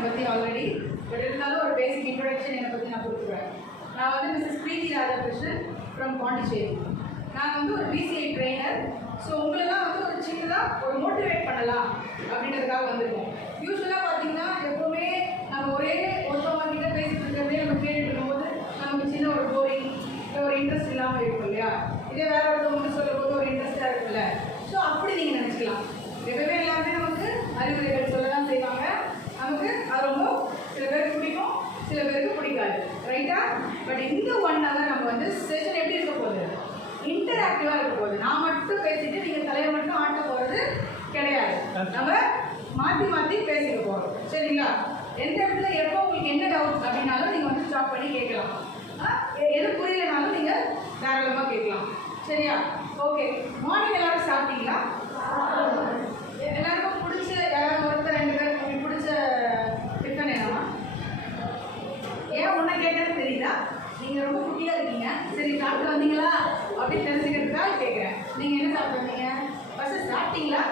என்னை பற்றி already. But இருந்தாலும் ஒரு பேசிக் இன்ட்ரொடக்ஷன் என்னை பற்றி நான் கொடுத்துருவேன். நான் வந்து மிஸ்ஸஸ் பிரீத்தி ராதாகிருஷ்ணன் ஃப்ரம் பாண்டிச்சேரி. நான் வந்து ஒரு பிசிஐ ட்ரெயினர். ஸோ உங்களெல்லாம் வந்து ஒரு சின்னதாக ஒரு மோட்டிவேட் பண்ணலாம் அப்படின்றதுக்காக வந்திருக்கோம். யூஸ்வலாக பார்த்தீங்கன்னா எப்போவுமே நம்ம ஒருத்தவங்க கிட்ட பேசிட்டு இருக்கிறதே நம்ம கேட்டுட்டு இருக்கும்போது நமக்கு சின்ன ஒரு போரிங் ஒரு இன்ட்ரெஸ்ட் இல்லாமல் இருக்கும் இல்லையா? இதே வேற ஒருத்தவங்க சொல்லும் போது ஒரு இன்ட்ரெஸ்டாக இருக்குல்ல. ஸோ அப்படி நீங்கள் நினச்சிக்கலாம். எப்பவுமே எல்லாருமே நமக்கு அறிவுரைகள் சொல்ல தான் செய்வாங்க. நமக்கு அது ரொம்ப சில பேருக்கு பிடிக்கும், சில பேருக்கு பிடிக்காது, ரைட்டா? பட் இந்த 1 hour நம்ம வந்து செஷன் எப்படி இருக்க போகுது? இன்டராக்டிவாக இருக்க போகுது. நான் மட்டும் பேசிட்டு நீங்கள் தலையை மட்டும் ஆட்ட போகிறது கிடையாது. நம்ம மாற்றி மாற்றி பேசிக்க போகிறோம், சரிங்களா? எந்த இடத்துல எப்போ உங்களுக்கு என்ன டவுட் அப்படின்னாலும் நீங்கள் வந்து ஸ்டாப் பண்ணி கேட்கலாம். எது புரியலனாலும் நீங்கள் தாராளமாக கேட்கலாம், சரியா? ஓகே. மார்னிங் எல்லாரும் சாப்பிட்டீங்களா? எல்லாருக்கும் பிடிச்ச யாராவது ஒருத்தர் 2 பேர் உங்களுக்கு பிடிச்ச டிஃபன் என்னவா? ஏன் ஒன்றை கேட்கறதுன்னு தெரியுதா? நீங்கள் ரொம்ப குட்டியாக இருக்கீங்க. சரி, சாப்பிட்டு வந்தீங்களா அப்படின்னு தெரிஞ்சுக்கிறதுக்காக கேட்குறேன். நீங்கள் என்ன சாப்பிட்டு வந்தீங்க? ஃபஸ்ட்டு சாப்பிட்டீங்களா?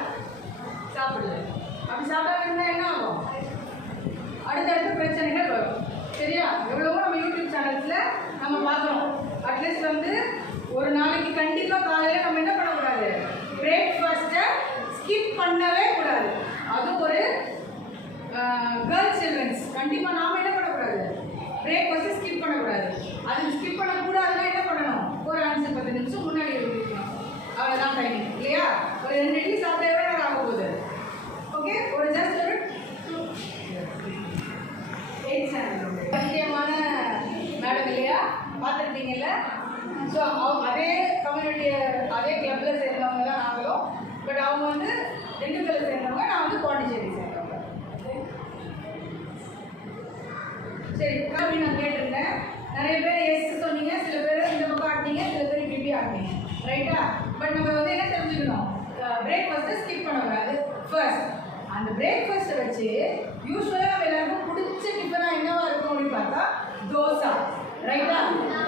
சாப்பிடல. அப்படி சாப்பிடாம இருந்தால் என்ன ஆகும்? அடுத்தடுத்த பிரச்சனைகள் வரும், சரியா? எவ்வளவோ நம்ம யூடியூப் சேனல்ஸில் நம்ம பார்க்குறோம். அட்லீஸ்ட் வந்து ஒரு நாளைக்கு கண்டிப்பாக காலையில் நம்ம என்ன பண்ணக்கூடாது? பிரேக்ஃபாஸ்ட்டை ஸ்கிப் பண்ணவே கூடாது. அது ஒரு கேர்ள்ஸ் சில்ட்ரன்ஸ் கண்டிப்பாக நாம் என்ன பண்ணக்கூடாது? பிரேக்ஃபாஸ்ட்டை ஸ்கிப் பண்ணக்கூடாது. அது ஸ்கிப் பண்ணக்கூடாதுன்னா என்ன பண்ணணும்? ஒரு 5-10 நிமிஷம் முன்னாடி எழுதிக்கணும். அவ்வளோதான் டைமிங், இல்லையா? ஒரு 2 இட்லி சாப்பிடவே நேரம் ஆக போகுது. ஓகே, ஒரு ஜஸ்ட் ஒரு 8 சேனல் முக்கியமான மேடம் இல்லையா? பார்த்துருப்பீங்கல்ல? ஸோ அதே கம்யூனிட்டி அதே கிளப்பில் சேர்ந்தவங்க தான் நாங்களும். பட் அவங்க வந்து திண்டுக்கல்ல சேர்ந்தவங்க, நான் வந்து பாண்டிச்சேரி சேர்ந்தவங்க. சரி, அப்படி நான் கேட்டிருந்தேன். நிறைய பேர் எஸ் சொன்னீங்க, சில பேர் இந்த பக்கம் ஆட்டினீங்க, சில பேர் இப்படி ஆட்டினீங்க, ரைட்டா? பட் நம்ம வந்து என்ன தெரிஞ்சுக்கணும்? பிரேக்ஃபாஸ்ட்டை ஸ்கிப் பண்ணக்கூடாது. ஃபர்ஸ்ட் அந்த பிரேக்ஃபாஸ்ட்டை வச்சு யூஸ்வலாக நம்ம எல்லாருக்கும் பிடிச்ச டிஃபனாக என்னவா இருக்கும் அப்படின்னு பார்த்தா தோசை, ரைட்டா?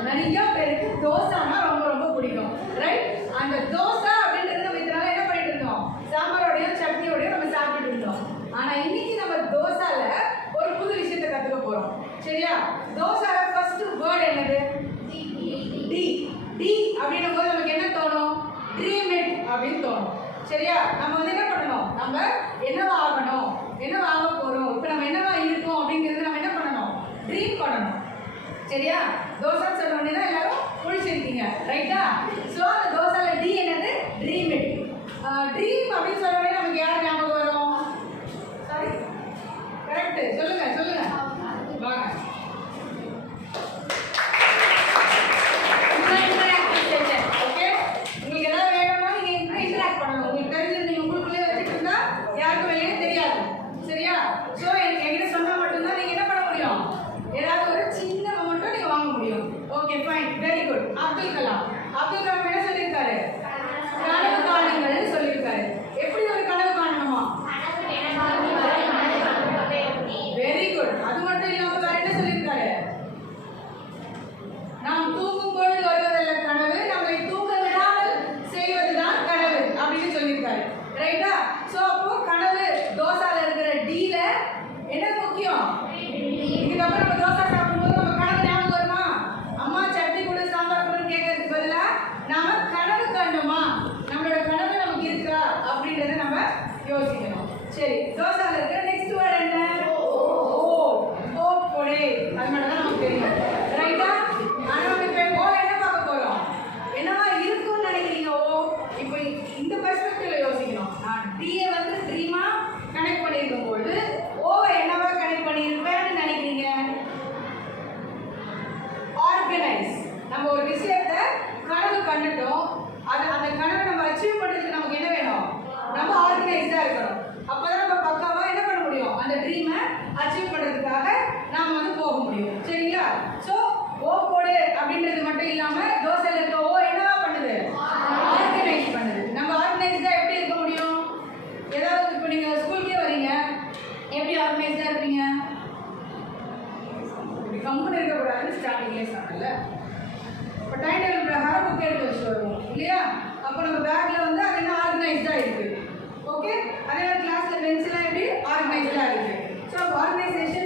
நிறைய பேருக்கு தோசைனா ரொம்ப ரொம்ப பிடிக்கும், ரைட்? அந்த தோசை அப்படின்றது நம்ம இதனால என்ன பண்ணிட்டு இருந்தோம்? சாம்பாரோடையும் சட்னியோடையும் நம்ம சாப்பிட்டுட்டு இருந்தோம். ஆனால் இன்னைக்கு நம்ம தோசால ஒரு புது விஷயத்தை கற்றுக்க போகிறோம், சரியா? தோசால ஃபர்ஸ்ட் வேர்டு என்னது? டி. டி அப்படின்னும் போது நமக்கு என்ன தோணும்? ட்ரீம் இட் அப்படின்னு தோணும், சரியா? நம்ம வந்து என்ன பண்ணணும்? நம்ம என்னவா ஆகணும், என்னவா ஆக போகிறோம், இப்போ நம்ம என்னவா இருக்கோம் அப்படிங்கிறது நம்ம என்ன பண்ணணும்? ட்ரீம் பண்ணணும், சரியா? தோசைன்னு சொன்ன உடனே தான் எல்லாரும் குளிச்சிருக்கீங்க, ரைட்டா? ஸோ அந்த தோசால டி என்னது? Dream it. ட்ரீம் அப்படின்னு சொன்ன உடனே நமக்கு யார் ஞாபகம் வரும்? சாரி, கரெக்ட், சொல்லுங்க சொல்லுங்க, வாங்க. ஓகே, உங்களுக்கு ஏதாவது வேணும்னா நீங்க இன்டராக்ட் பண்ணணும். உங்களுக்கு தெரிஞ்சது நீங்க உங்களுக்குள்ளே வச்சுட்டு இருந்தா யாருக்கும் வெளியே தெரியாது, சரியா? ஸோ என்கிட்ட சொன்னா மட்டும்தான் நீங்க என்ன பண்ண முடியும்? ஏதாவது ஒரு சின்ன மொமெண்ட்டோ நீங்க வாங்க முடியும். Okay, fine, very good. Abdul Kalam என்ன சொல்லியிருக்காரு? கனவு காணுங்கள்னு சொல்லியிருக்காரு. எப்படி ஒரு கனவு காணணுமா? Very good. அது மட்டும் இல்லாம வேற என்ன சொல்லியிருக்காரு? நாம் தூங்கும் பொழுது வருவதல்ல கனவு, நம்மை தூங்க விடாமல் செய்வதுதான் கனவு அப்படின்னு சொல்லியிருக்காரு, ரைட்டா? ஸோ அப்போ கனவு தோசால இருக்கிற டீல என்ன முக்கியம்? இதுக்கப்புறம் நம்ம தோசை சாப்பிடும்போது நம்ம கனவு ஞாபகம் வருமா? அம்மா சட்னி கூட சாம்பார் கூட கேட்கறதுக்கு பதிலாக நாம கனவு கண்டோமா, நம்மளோட கனவு நமக்கு இருக்கா அப்படின்றத நம்ம யோசிக்கணும். சரி, தோசால இருக்கிற நெக்ஸ்ட் வேர்ட் என்ன? ஓ பொடே. அது மட்டும் தான் நமக்கு தெரியும், ரைட்டா? ஆனா நம்ம இப்போ ஓ என்ன பார்க்க போறோம்? என்னவா இருக்கும்னு நினைக்கிறீங்க? ஓ இப்போ இந்த பெர்ஸ்பெக்டிவ்ல யோசிக்கணும். நான் டியை வந்து ட்ரீமா கனெக்ட் பண்ணியிருக்கும் போது ஓவை என்னவா கனெக்ட் பண்ணியிருப்பேன்னு நினைக்கிறீங்க? ஆர்கனைஸ். நம்ம ஒரு விஷயத்தை கனவு கண்டுட்டோம், அந்த கனவை நம்ம அச்சீவ் பண்ணுறதுக்கு நமக்கு என்ன வேணும்? நம்ம ஆர்கனைஸ்டாக இருக்கணும். அப்போ தான் நம்ம பக்காவாக என்ன பண்ண முடியும்? அந்த ட்ரீமை அச்சீவ் பண்ணுறதுக்காக நாம் வந்து போக முடியும், சரிங்களா? ஸோ ஓ போடு அப்படின்றது மட்டும் இல்லாமல் தோசையில் இருக்க ஓ என்னவா பண்ணுது? ஆர்கனைஸ் பண்ணுது. நம்ம ஆர்கனைஸ்டாக எப்படி இருக்க முடியும்? ஏதாவது இப்போ நீங்கள் ஸ்கூலுக்கே வரீங்க, எப்படி ஆர்கனைஸ்டாக இருப்பீங்க? இப்படி கம்பெனி இருக்கக்கூடாதுன்னு ஸ்டார்டிங்லேயே சொன்னல. இப்போ டைம் டேபிள் பிரகாரம் புக் எடுத்து வச்சுட்டு வருவோம் இல்லையா? அப்போ நம்ம பேக்கில் வந்து அது என்ன ஆர்கனைஸ்டாக இருக்குது, ஓகே? அதே மாதிரி கிளாஸில் பென்சிலாக எப்படி ஆர்கனைஸ்டாக இருக்குது. ஸோ ஆர்கனைசேஷன்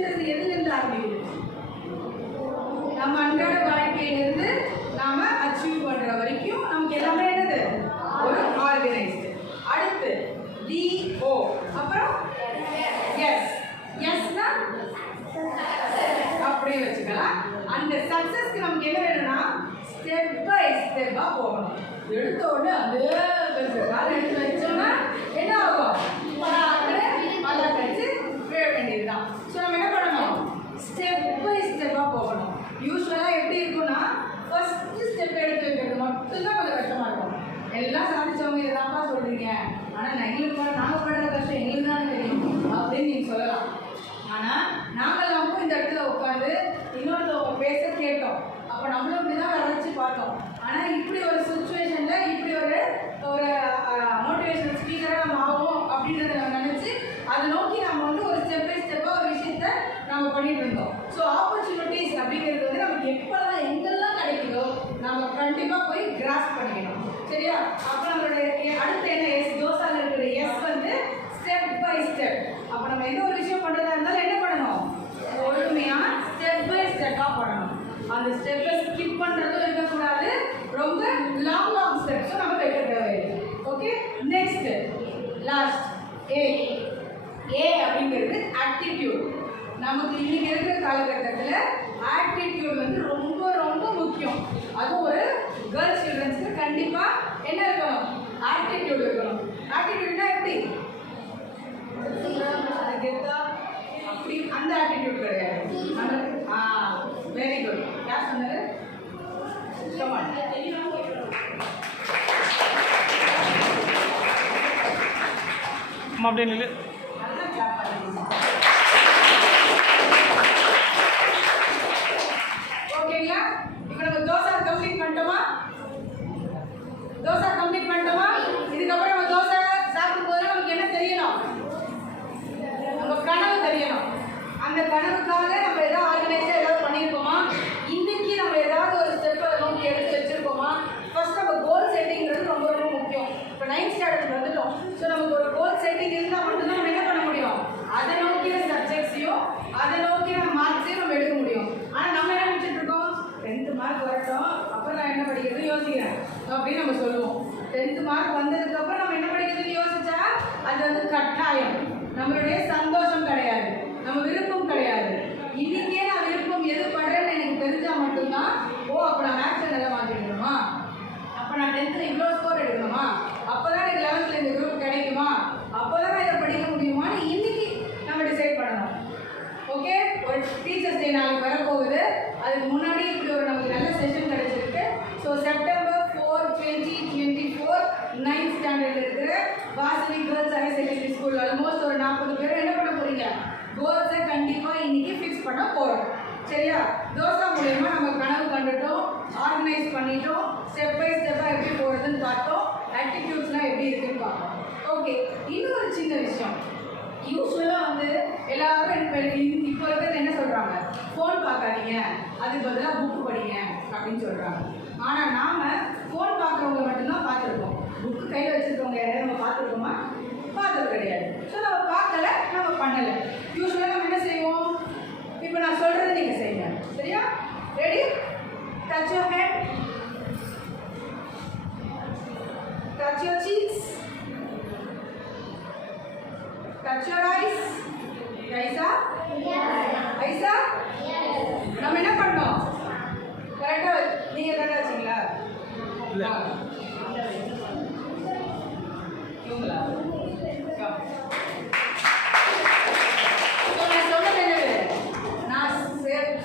இல்லையா? அந்த சக்ஸஸ்க்கு நமக்கு என்ன வேணும்னா ஸ்டெப் பை ஸ்டெப்பாக போகணும். எடுத்த உடனே அதே கால் எடுத்து வச்சோம்னா என்ன ஆகும்? மழை கழிச்சு விழ வேண்டியதுதான். ஸோ நம்ம என்ன பண்ணணும்? ஸ்டெப் பை ஸ்டெப்பாக போகணும். யூஸ்வலாக எப்படி இருக்கும்னா ஃபர்ஸ்ட் ஸ்டெப் எடுத்து வைக்கிறது மட்டும்தான் கொஞ்சம் கஷ்டமாக இருக்கும். எல்லாம் சாதிச்சவங்க இதெல்லாம்ப்பா சொல்கிறீங்க, ஆனால் நாங்கள் படுற கஷ்டம் எங்களுக்கு தான் தெரியும் அப்படின்னு நீங்கள் சொல்லலாம். ஆனால் நாங்களாமும் இந்த இடத்துல உட்காந்து இன்னொருத்தவங்க பேச கேட்டோம். அப்போ நம்மளும் இப்படி தான் வரைச்சி பார்த்தோம். ஆனால் இப்படி ஒரு சுச்சுவேஷனில் இப்படி ஒரு மோட்டிவேஷனல் ஸ்பீக்கராக நம்ம ஆகும் அப்படின்றத நம்ம நினச்சி அதை நோக்கி நம்ம வந்து ஒரு ஸ்டெப் பை ஸ்டெப்பாக ஒரு விஷயத்த நம்ம பண்ணிட்டு இருந்தோம். ஸோ ஆப்பர்ச்சுனிட்டிஸ் அப்படிங்கிறது வந்து நமக்கு எப்போல்லாம் எங்கெல்லாம் கிடைக்குதோ நம்ம கண்டிப்பாக போய் கிராஸ் பண்ணிக்கணும். சரியா? அப்போ நம்மளுடைய அடுத்து என்ன எஸ் தோசாவில் இருக்கிற எஸ் வந்து ஸ்டெப் பை ஸ்டெப். அப்போ நம்ம எந்த ஒரு விஷயம் பண்ணுறதா இருந்தாலும் என்ன பண்ணணும்? பொறுமையாக ஸ்டெப் பை ஸ்டெப்பாக பண்ணணும். அந்த ஸ்டெப்பை ஸ்கிப் பண்ணுறதும் இருக்கக்கூடாது, ரொம்ப லாங் ஸ்டெப்ஸும் நம்ம வைக்க தேவையில்லை. ஓகே, நெக்ஸ்ட் லாஸ்ட் ஏ அப்படிங்கிறது ஆட்டிடியூட். நமக்கு இன்னைக்கு இருக்கிற காலகட்டத்தில் ஆட்டிடியூட் வந்து ரொம்ப ரொம்ப முக்கியம். அதுவும் ஒரு கேர்ள்ஸ் சில்ட்ரன்ஸ்க்கு கண்டிப்பாக என்ன இருக்கணும்? ஆட்டிடியூட் இருக்கணும். ஆட்டிடியூட்னா எப்படி? அப்படி அந்த ஆட்டிடியூட் கிடையாது. Very good. யார் சொன்னது? அப்படியே நில்லு. ஓகேங்களா? இப்போ நம்ம தோசை கம்ப்ளீட் பண்ணிட்டோமா? இதுக்கப்புறம் நம்ம தோசை சாப்பிடும் போது நமக்கு என்ன தெரியணும்? நம்ம கனவு தெரியணும். அந்த கனவுக்காக நம்ம ஏதாவது ஆர்கனைஸாக ஏதாவது பண்ணியிருக்கோமா? இன்னைக்கு நம்ம ஏதாவது ஒரு ஸ்டெப்பை நோக்கி எடுத்து வச்சிருக்கோமா? ஃபர்ஸ்ட் நம்ம கோல் செட்டிங்கிறது ரொம்ப ரொம்ப முக்கியம். இப்போ 9th ஸ்டாண்டர்ட் வந்துட்டோம். ஸோ நமக்கு ஒரு கோல் செட்டிங் இருந்தால் மட்டும்தான் நம்ம என்ன பண்ண முடியும்? அதை நோக்கிய சப்ஜெக்ட்ஸையும் அதை நோக்கிய மார்க்ஸையும் நம்ம எடுக்க முடியும். ஆனால் நம்ம என்ன நினச்சிட்டு இருக்கோம்? 10th மார்க் வரட்டும், அப்புறம் நான் என்ன படிக்கிறது யோசிக்கிறேன் அப்படின்னு நம்ம சொல்லுவோம். 10th மார்க் வந்ததுக்கப்புறம் நம்ம என்ன படிக்கிறதுன்னு யோசிச்சா அது வந்து கட்டாயம். நம்மளுடைய சந்தோஷம் கிடையாது, நம்ம விருப்பம் கிடையாது. இன்னைக்கே நான் விருப்பம் எது படுறேன்னு எனக்கு தெரிஞ்சால் மட்டும்தான் அப்போ நான் மேக்ஸில் நல்லா வாங்கிக்கணுமா, அப்போ நான் 10th இவ்வளோ ஸ்கோர் எடுக்கணுமா, அப்போ தான் எனக்கு 11th இந்த குரூப் கிடைக்குமா, அப்போ தான் நான் இதை படிக்க முடியுமான்னு இன்னைக்கு நம்ம டிசைட் பண்ணணும். ஓகே, ஒரு டீச்சர்ஸ் டே நாளைக்கு வரப்போகுது. அதுக்கு முன்னாடி இப்படி ஒரு நமக்கு நல்ல செஷன் கிடைச்சிருக்கு. ஸோ September 4, 2024 9th ஸ்டாண்டர்டில் இருக்கிற Vasavi girls higher secondary school almost ஒரு 40 பேர் என்ன பண்ண போகிறீங்க? கோல்ஸை கண்டிப்பாக இன்னைக்கு ஃபிக்ஸ் பண்ண போகிறோம். சரியா? தோசை மூலயமா நம்ம கனவு கண்டுட்டோம், ஆர்கனைஸ் பண்ணிட்டோம், ஸ்டெப் பை ஸ்டெப்பாக எப்படி போகிறதுன்னு பார்த்தோம், ஆட்டிடியூட்ஸ்லாம் எப்படி இருக்குன்னு பார்த்தோம். ஓகே, இன்னும் ஒரு சின்ன விஷயம். யூஸ்வலாக வந்து எல்லாரும் இப்போ இருக்கிறது என்ன சொல்கிறாங்க? ஃபோன் பார்க்காதீங்க, அதுக்கு பதிலாக புக்கு படிங்க அப்படின்னு சொல்கிறாங்க. ஆனால் நாம் ஃபோன் பார்க்குறவங்க மட்டும்தான் பார்த்துருக்கோம். புக்கு கையில் வச்சுருக்கவங்க யாரையும் நம்ம பார்த்துருக்கோமா? பார்த்தது கிடையாது. ஸோ நம்ம பார்க்கல, நம்ம பண்ணலை. யூஸ்வலாக நம்ம என்ன செய்வோம்? இப்போ நான் சொல்கிறது நீங்கள் செய்யுங்க. சரியா? Ready? Touch your head, touch your cheeks, touch your eyes. ஐசா? ஐசா? நம்ம என்ன பண்ணோம்? கரெக்டாக நீங்கள் கரெக்டாக வச்சிங்களா? இவங்களா? நான் சொன்னது என்னது? நான்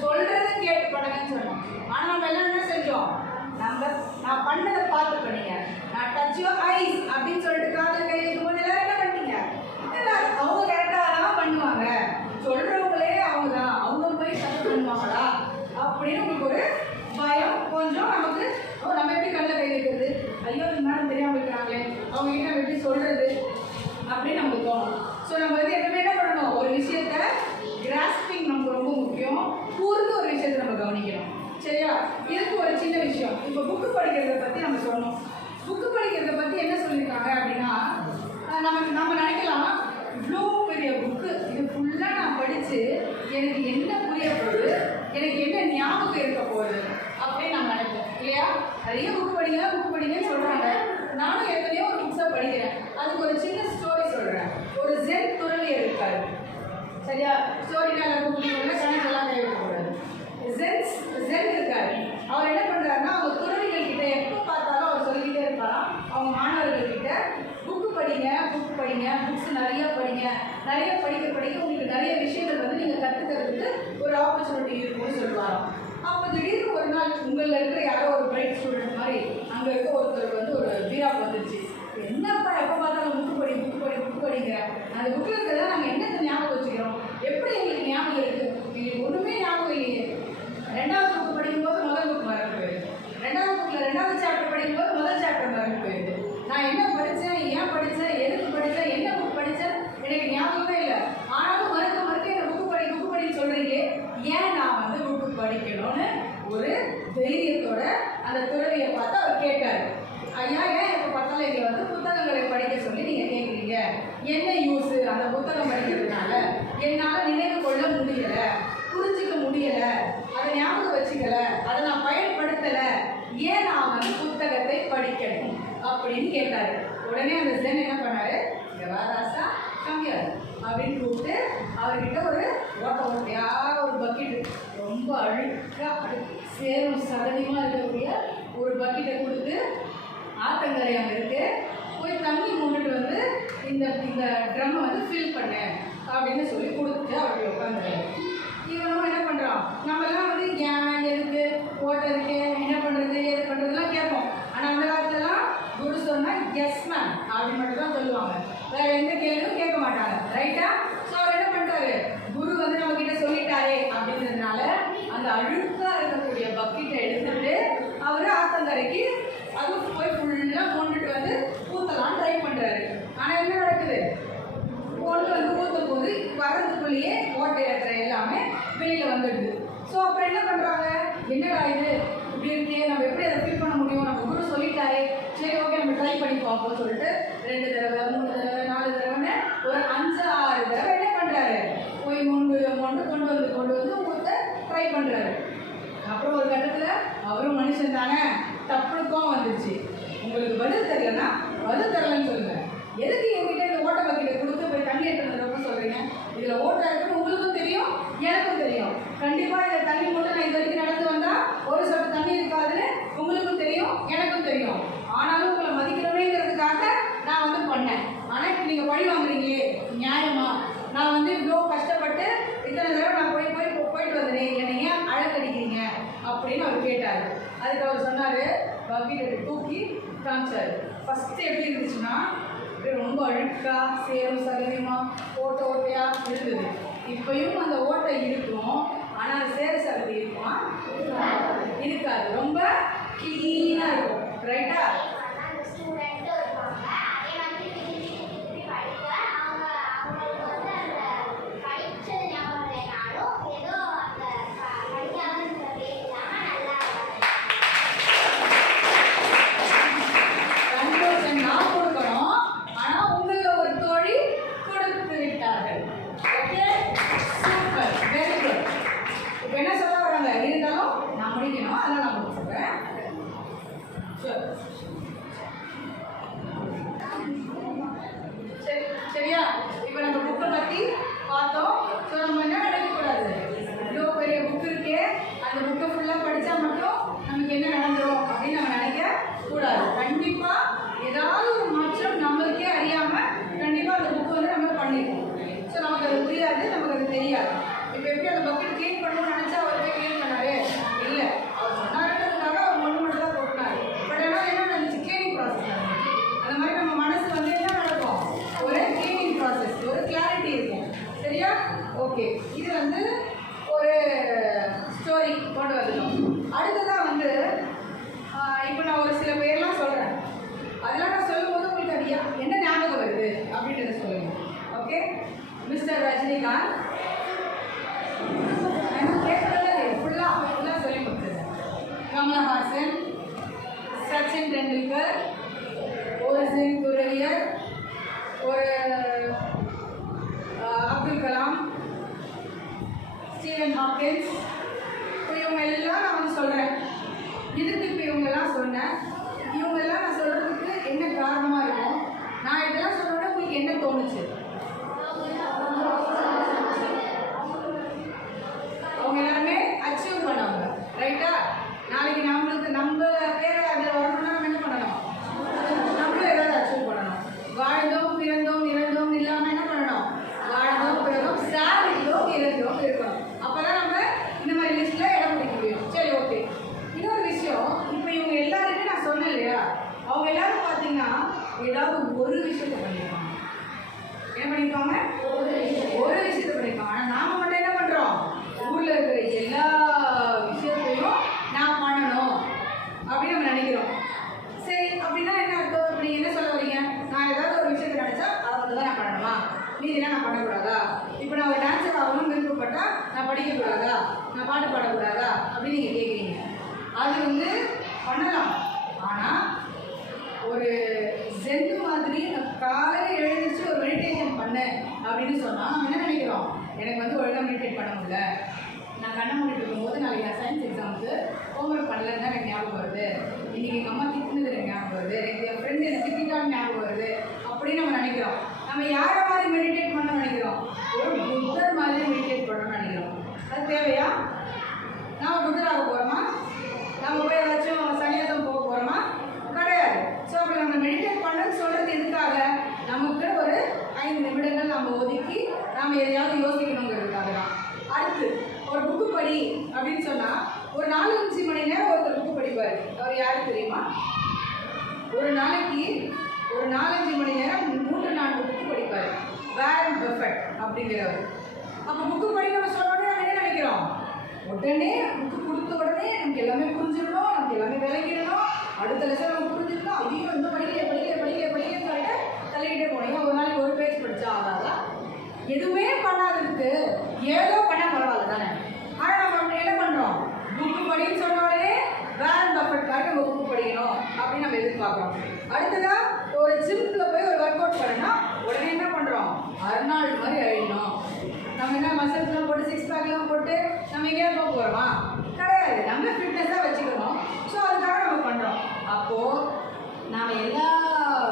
சொல்றதை கேட்டு பண்ணுங்கன்னு சொன்னோம். ஆனால் நம்ம எல்லாம் என்ன செஞ்சோம்? நான் பண்ணதை பார்த்து பண்ணீங்க. நான் டச் யுவர் ஐஸ் அப்படின்னு சொல்லிட்டு காதல் கை வைக்கும் போது எல்லாரும் என்ன பண்ணீங்க? அவங்க கரெக்டாக தான் பண்ணுவாங்க, சொல்கிறவங்களே அவங்க தான், அவங்க போய் தப்பு பண்ணுவாங்களா அப்படின்னு உங்களுக்கு ஒரு பயம் கொஞ்சம். நமக்கு நம்ம எப்படி கண்ணில் கை வைக்கிறது? ஐயோ இந்த மேடம் தெரியாமல் இருக்கிறாங்களே, அவங்க கிட்ட நம்ம எப்படி சொல்கிறது அப்படின்னு நமக்கு தோணும். ஸோ நம்ம வந்து எப்பவுமே என்ன பண்ணணும்? ஒரு விஷயத்த கிராஸ்பிங் நமக்கு ரொம்ப முக்கியம். கூர்ந்து ஒரு விஷயத்தை நம்ம கவனிக்கணும். சரியா? இதுக்கு ஒரு சின்ன விஷயம். இப்போ புக்கு படிக்கிறத பற்றி நம்ம சொன்னோம். புக்கு படிக்கிறத பற்றி என்ன சொல்லியிருக்காங்க அப்படின்னா, நம்ம நினைக்கலாம் இவ்வளோ பெரிய புக்கு, இது ஃபுல்லாக நான் படித்து எனக்கு என்ன புரிய போகுது, எனக்கு என்ன ஞாபகம் இருக்க போகுது அப்படின்னு நம்ம நினைப்போம் இல்லையா? நிறைய புக்கு படிங்கன்னு சொல்கிறாங்க. நானும் எத்தனையோ ஒரு புக்ஸை படிக்கிறேன். அதுக்கு ஒரு சின்ன ஸ்டோரி சொல்கிறேன். ஒரு ஜென் துறவியர் இருக்காரு. சரியா? ஸ்டோரினா எல்லாருக்கும் புரியும்ல, கணக்கெல்லாம் கை வைக்கக்கூடாது. ஜென் இருக்காரு. அவர் என்ன பண்றாருன்னா அவங்க துறவிகள் கிட்ட எப்போ பார்த்தாலும் அவர் சொல்லிக்கிட்டே இருப்பாராம் அவங்க மாணவர்கள் கிட்ட, புக் படிங்க, புக்ஸ் நிறைய படிங்க, நிறைய படிக்க உங்களுக்கு நிறைய விஷயங்கள் வந்து நீங்கள் கற்றுக்கிறதுக்கு ஒரு ஆப்பர்ச்சுனிட்டி இருக்கும்னு சொல்லுவாராம். அப்போ திடீர்னு ஒரு நாள் உங்களில் இருக்கிற யாரோ ஒரு பிரைட் ஸ்டூடெண்ட் மாதிரி அங்கே இருக்க ஒருத்தருக்கு வந்து ஒரு வீராப் வந்துருச்சு. என்னப்பா எப்போ பார்த்தாலும் புக் படிங்க, அந்த புக்கில் இருக்கிறதா நாங்கள் என்னத்தை ஞாபகம் வச்சுக்கிறோம், எப்படி எங்களுக்கு ஞாபகம் இருக்குது, எங்களுக்கு ஒன்றுமே ஞாபகம் இல்லையே. 2வது புக்கு படிக்கும்போது முதல் புக் மறந்து போயிடுது, 2வது புக்கில் 2வது சாப்டர் படிக்கும்போது முதல் சாப்டர் மறந்து போயிடுது. நான் என்ன படித்தேன், ஏன் படித்தேன், எதுக்கு படித்தேன், என்ன புக் படித்தேன் எனக்கு ஞாபகமே இல்லை. ஆனாலும் மறுக்க என்ன புக்கு படின்னு சொல்கிறீங்களே, ஏன் நான் வந்து புக்கு படிக்கணும்னு ஒரு தைரியத்தோட அந்த துறவியை பார்த்து அவர் கேட்டார். ஐயா, ஏன் எப்போ பார்த்தாலும் எங்களை வந்து புத்தகங்களை படிக்க சொல்லி நீங்கள் கேட்குறீங்க, என்ன யூஸு அந்த புத்தகம் படிக்கிறதுனால? என்னால் நினைவு கொள்ள முடியலை, புரிஞ்சிக்க முடியலை, அதை ஞாபகம் வச்சுக்கல, அதை நான் பயன்படுத்தலை, ஏன் நான் வந்து புத்தகத்தை படிக்கணும் அப்படின்னு கேட்டார். உடனே அந்த ஜென் என்ன பண்ணார், ராசா கம்மியார் அப்படின்னு கூப்பிட்டு அவர்கிட்ட ஒரு ஓட்டையா ஒரு பக்கெட்டு, ரொம்ப அழுக்காக சேரும் சதனியமாக இருக்கக்கூடிய ஒரு பக்கெட்டை கொடுத்து, ஆத்தங்கரை அங்கே இருக்கு, போய் தண்ணி மூண்டுட்டு வந்து இந்த ட்ரம்மை வந்து ஃபில் பண்ணு அப்படின்னு சொல்லி கொடுத்துட்டு அப்படி உட்காந்துருக்காரு. இவனும் என்ன பண்ணுறான், நம்மெல்லாம் வந்து ஏன் எதுக்கு ஓட்டை இருக்கு, என்ன பண்ணுறது எது பண்ணுறதுலாம் கேட்போம். ஆனால் அந்த காலத்துலலாம் குரு சொன்னால் எஸ் மேம் அப்படின்னு மட்டும் தான் சொல்லுவாங்க, வேறு எந்த கேள்வியும் கேட்க மாட்டாங்க. ரைட்டா? ஸோ அவர் என்ன பண்ணுறாரு, குரு வந்து நம்மக்கிட்ட சொல்லிட்டாரே அப்படின்றதுனால அந்த அழுக்காக இருக்கக்கூடிய பக்கெட்டை எடுத்துட்டு அவர் ஆத்தங்கரைக்கு அதுவும் போய் ஃபுல்லாக கொண்டுட்டு வந்து ஊற்றலாம் ட்ரை பண்ணுறாரு. ஆனால் என்ன நடக்குது, கொண்டு வந்து ஊற்றும் போது வரதுக்குள்ளேயே ஓட்டையற்ற எல்லாமே வெளியில் வந்துடுது. ஸோ அப்புறம் என்ன பண்ணுறாங்க, என்னடா இது இப்படி இருக்கே, நம்ம எப்படி அதை ஃபில் பண்ண முடியும், நம்ம குரு சொல்லிட்டாரே, சரி ஓகே நம்ம ட்ரை பண்ணி பார்ப்போம் சொல்லிட்டு 2 தடவை 3 தடவை 4 தடவைன்னு ஒரு 5-6 தடவை என்ன பண்ணுறாரு, போய் கொண்டு வந்து ஊற்ற ட்ரை பண்ணுறாரு. அப்புறம் ஒரு கட்டத்தில் அவரும் மனுஷன் தானே, தப்புக்கும் வந்துடுச்சு. உங்களுக்கு பதில் தெரியலன்னா பதில் தரலன்னு சொல்லுங்கள், எதுக்கு என்கிட்ட இந்த ஓட்டை பக்கெட்டை கொடுத்து போய் தண்ணி எடுத்துருந்தப்ப சொல்கிறீங்க, இதில் ஓட்டை இருக்குன்னு உங்களுக்கும் தெரியும் எனக்கும் தெரியும். கண்டிப்பாக இதில் தண்ணி மட்டும் நான் இது வரைக்கும் நடந்து வந்தால் ஒரு சொட்டு தண்ணி இருக்காதுன்னு உங்களுக்கும் தெரியும் எனக்கும் தெரியும். ஆனாலும் உங்களை மதிக்கணுமேங்கிறதுக்காக நான் வந்து பண்ணேன். ஆனால் இப்போ நீங்கள் பழி வாங்குறீங்களே, நியாயமா? நான் வந்து இவ்வளோ கஷ்டப்பட்டு இத்தனை தடவை நான் போயிட்டு வந்தேன், என்னை ஏன் அழகடிக்கிறீங்க அப்படின்னு அவர் கேட்டார். அதுக்கு அவர் சொன்னார், பக்கெட்டை தூக்கி காமிச்சார். ஃபஸ்ட்டு எப்படி இருந்துச்சுன்னா ரொம்ப அழுக்கா சேரும் சகதியமாக ஓட்டையாக இருந்தது. இப்பயும் அந்த ஓட்டை இருக்கும், ஆனால் அது சேர சகதி இருக்குமா? இருக்காது, ரொம்ப க்ளீனாக இருக்கும். ரைட்டா? சரியா? இப்போ நம்ம புக்கை பற்றி பார்த்தோம். ஸோ நம்ம என்ன நினைக்கக்கூடாது, இவ்வளோ பெரிய புக் இருக்கே, அந்த புக்கை ஃபுல்லாக படித்தா மட்டும் நமக்கு என்ன நடந்துடும் அப்படின்னு நம்ம நினைக்கக்கூடாது. கண்டிப்பாக ஏதாவது ஒரு மாற்றம் நம்மளுக்கே அறியாமல் கண்டிப்பாக அந்த புக்கு வந்து நம்ம பண்ணிடுவோம். ஸோ நமக்கு அது புரியாது, நமக்கு அது தெரியாது. இப்போ எப்படி அந்த பக்கெட் க்ளீன் பண்ணணும்னு நினச்சா அவர் போய் க்ளீன் பண்ணாரு? இல்லை, அவர் சொன்னாருன்றதுக்காக அவர் மட்டும் தான் போட்டுனாரு. பட் ஆனால் என்ன நடந்துச்சு, க்ளீனிங் ப்ராசஸ் நடந்துச்சு. அந்த மாதிரி நம்ம மனசு வந்து என்ன நடக்கும், ஒரு க்ளீனிங் ப்ராசஸ், ஒரு கிளாரிட்டி இருக்கும். சரியா? ஓகே, இது வந்து ஒரு ஸ்டோரி கொண்டு வந்துடும். அடுத்ததான் வந்து இப்போ நான் ஒரு சில பேர்லாம் சொல்கிறேன், அதெல்லாம் நான் சொல்லும்போது உங்களுக்கு அது என்ன ஞாபகம் வருது அப்படின்றத சொல்லுங்கள். ஓகே, மிஸ்டர் ரஜினிகாந்த் ஃபுல்லாக சொல்லி கொடுத்துருக்கேன். கமலஹாசன், சச்சின் டெண்டுல்கர், ஒரு சிங் துறவியர், ஒரு அப்துல் கலாம், ஸ்டீவன் ஹாக்கின்ஸ், இப்போ இவங்க எல்லாம் நான் வந்து சொல்கிறேன். இதுக்கு இப்போ இவங்கெல்லாம் சொன்னேன். இவங்கெல்லாம் நான் சொல்கிறதுக்கு என்ன காரணமாக இருக்கும், நான் இதெல்லாம் சொல்கிறத உங்களுக்கு என்ன தோணுச்சு? அவங்க எல்லாருமே அச்சீவ் பண்ண நான் பாட்டு பாடக்கூடாதா அப்படின்னு நீங்கள் கேட்குறீங்க. அது வந்து பண்ணலாம். ஆனால் ஒரு ஜென் மாதிரி நான் காலையில் எழுந்திரிச்சு ஒரு மெடிடேஷன் பண்ணேன் அப்படின்னு சொன்னால் நம்ம என்ன நினைக்கிறோம், எனக்கு வந்து ஒழுங்காக மெடிடேட் பண்ண முடியல, நான் கண்ணை மூடிட்டு இருக்கும்போது நாளைக்கு நான் சயின்ஸ் எக்ஸாமுக்கு ஹோம்ஒர்க் பண்ணலன்னு தான் எனக்கு ஞாபகம் வருது, இன்றைக்கி எங்கள் அம்மா திட்டினது எனக்கு ஞாபகம் வருது, எனக்கு என் ஃப்ரெண்டு எனக்கு திட்டான்னு ஞாபகம் வருது அப்படின்னு நம்ம நினைக்கிறோம். நம்ம யாரை மாதிரி மெடிடேட் பண்ண நினைக்கிறோம், ஒரு புத்தர் மாதிரி மெடிடேட் பண்ணணும்னு நினைக்கிறோம். அது தேவையா? நாம் புத்தராக போகிறோமா? நம்ம போய் ஏதாச்சும் சன்னியாசம் போக போகிறோமா? கிடையாது. ஸோ அப்படி நம்ம மெடிடேட் பண்ணணும்னு சொல்கிறது எதுக்காக, நமக்கு ஒரு 5 நிமிடங்கள் நம்ம ஒதுக்கி நாம் எதையாவது யோசிக்கணுங்கிறதுக்காக தான். அடுத்து ஒரு புக்கு படி அப்படின்னு சொன்னால் ஒரு 4-5 மணி நேரம் ஒருத்தர் புக்கு படிப்பார். அவர் யாரு தெரியுமா? ஒரு நாளைக்கு ஒரு 4-5 மணி நேரம் 3-4 புக்கு படிப்பார். வாரன் பஃபெட் அப்படிங்கிறவர். அப்போ புக்கு படி நம்ம சொன்னோடனே நம்ம என்ன நினைக்கிறோம், உடனே புக்கு கொடுத்த உடனே நமக்கு எல்லாமே புரிஞ்சிடணும், நமக்கு எல்லாமே விளங்கிடணும், அடுத்த லட்சம் நம்ம புரிஞ்சிடணும், ஐயோ இன்னும் படிக்கலைன்னு சொல்லிட்டு தள்ளிக்கிட்டே போனீங்க. ஒரு நாளைக்கு ஒரு பேஜ் படித்தா ஆகாதா? எதுவுமே பண்ணாததுக்கு ஏதோ பண்ணால் பரவாயில்ல தானே. ஆனால் நம்ம என்ன பண்ணுறோம், புக்கு படின்னு சொன்ன உடனே வாரன் பஃபெட்காக நம்ம புக்கு படிக்கணும் அப்படின்னு நம்ம எதிர்பார்க்குறோம். அடுத்ததாக ஒரு ஜிம்மில் போய் ஒரு ஒர்க் அவுட் பண்ணோம்னா உடனே என்ன பண்ணுறோம், அர்னால்டு மாதிரி ஆகிடணும், நம்ம என்ன மசில்ஸ்லாம் போட்டு 6 பேக்லாம் போட்டு நம்ம எங்கேயா போக போகிறோமா? கிடையாது. நம்ம ஃபிட்னஸாக வச்சுக்கணும். ஸோ அதுக்காக நம்ம பண்ணுறோம். அப்போது நாம் எல்லா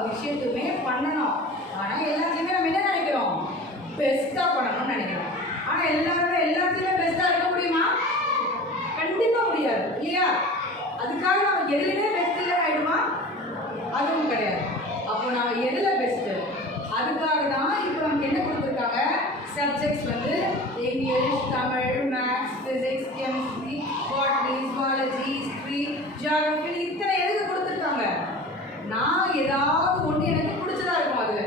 விஷயத்துமே பண்ணணும். ஆனால் எல்லாத்தையுமே நம்ம என்ன நினைக்கிறோம், பெஸ்ட்டாக பண்ணணும்னு நினைக்கிறோம். ஆனால் எல்லாருமே எல்லாத்தையுமே பெஸ்ட்டாக இருக்க முடியுமா? கண்டிப்பாக முடியாது இல்லையா? அதுக்காக நம்ம எதுலையுமே பெஸ்ட் இல்லை ஆகிடுமா? அதுவும் கிடையாது. அப்போ நம்ம எதில் பெஸ்ட்டு, அதுக்காக தான் இப்போ நமக்கு என்ன கொடுத்துருக்காங்க, சப்ஜெக்ட்ஸ் வந்து English, Tamil, maths, physics, chemistry, botany, zoology, history, geography, இத்தனை எதுக்கு கொடுத்துருக்காங்க. நான் ஏதாவது ஒன்று எனக்கு பிடிச்சதா இருக்கும். அது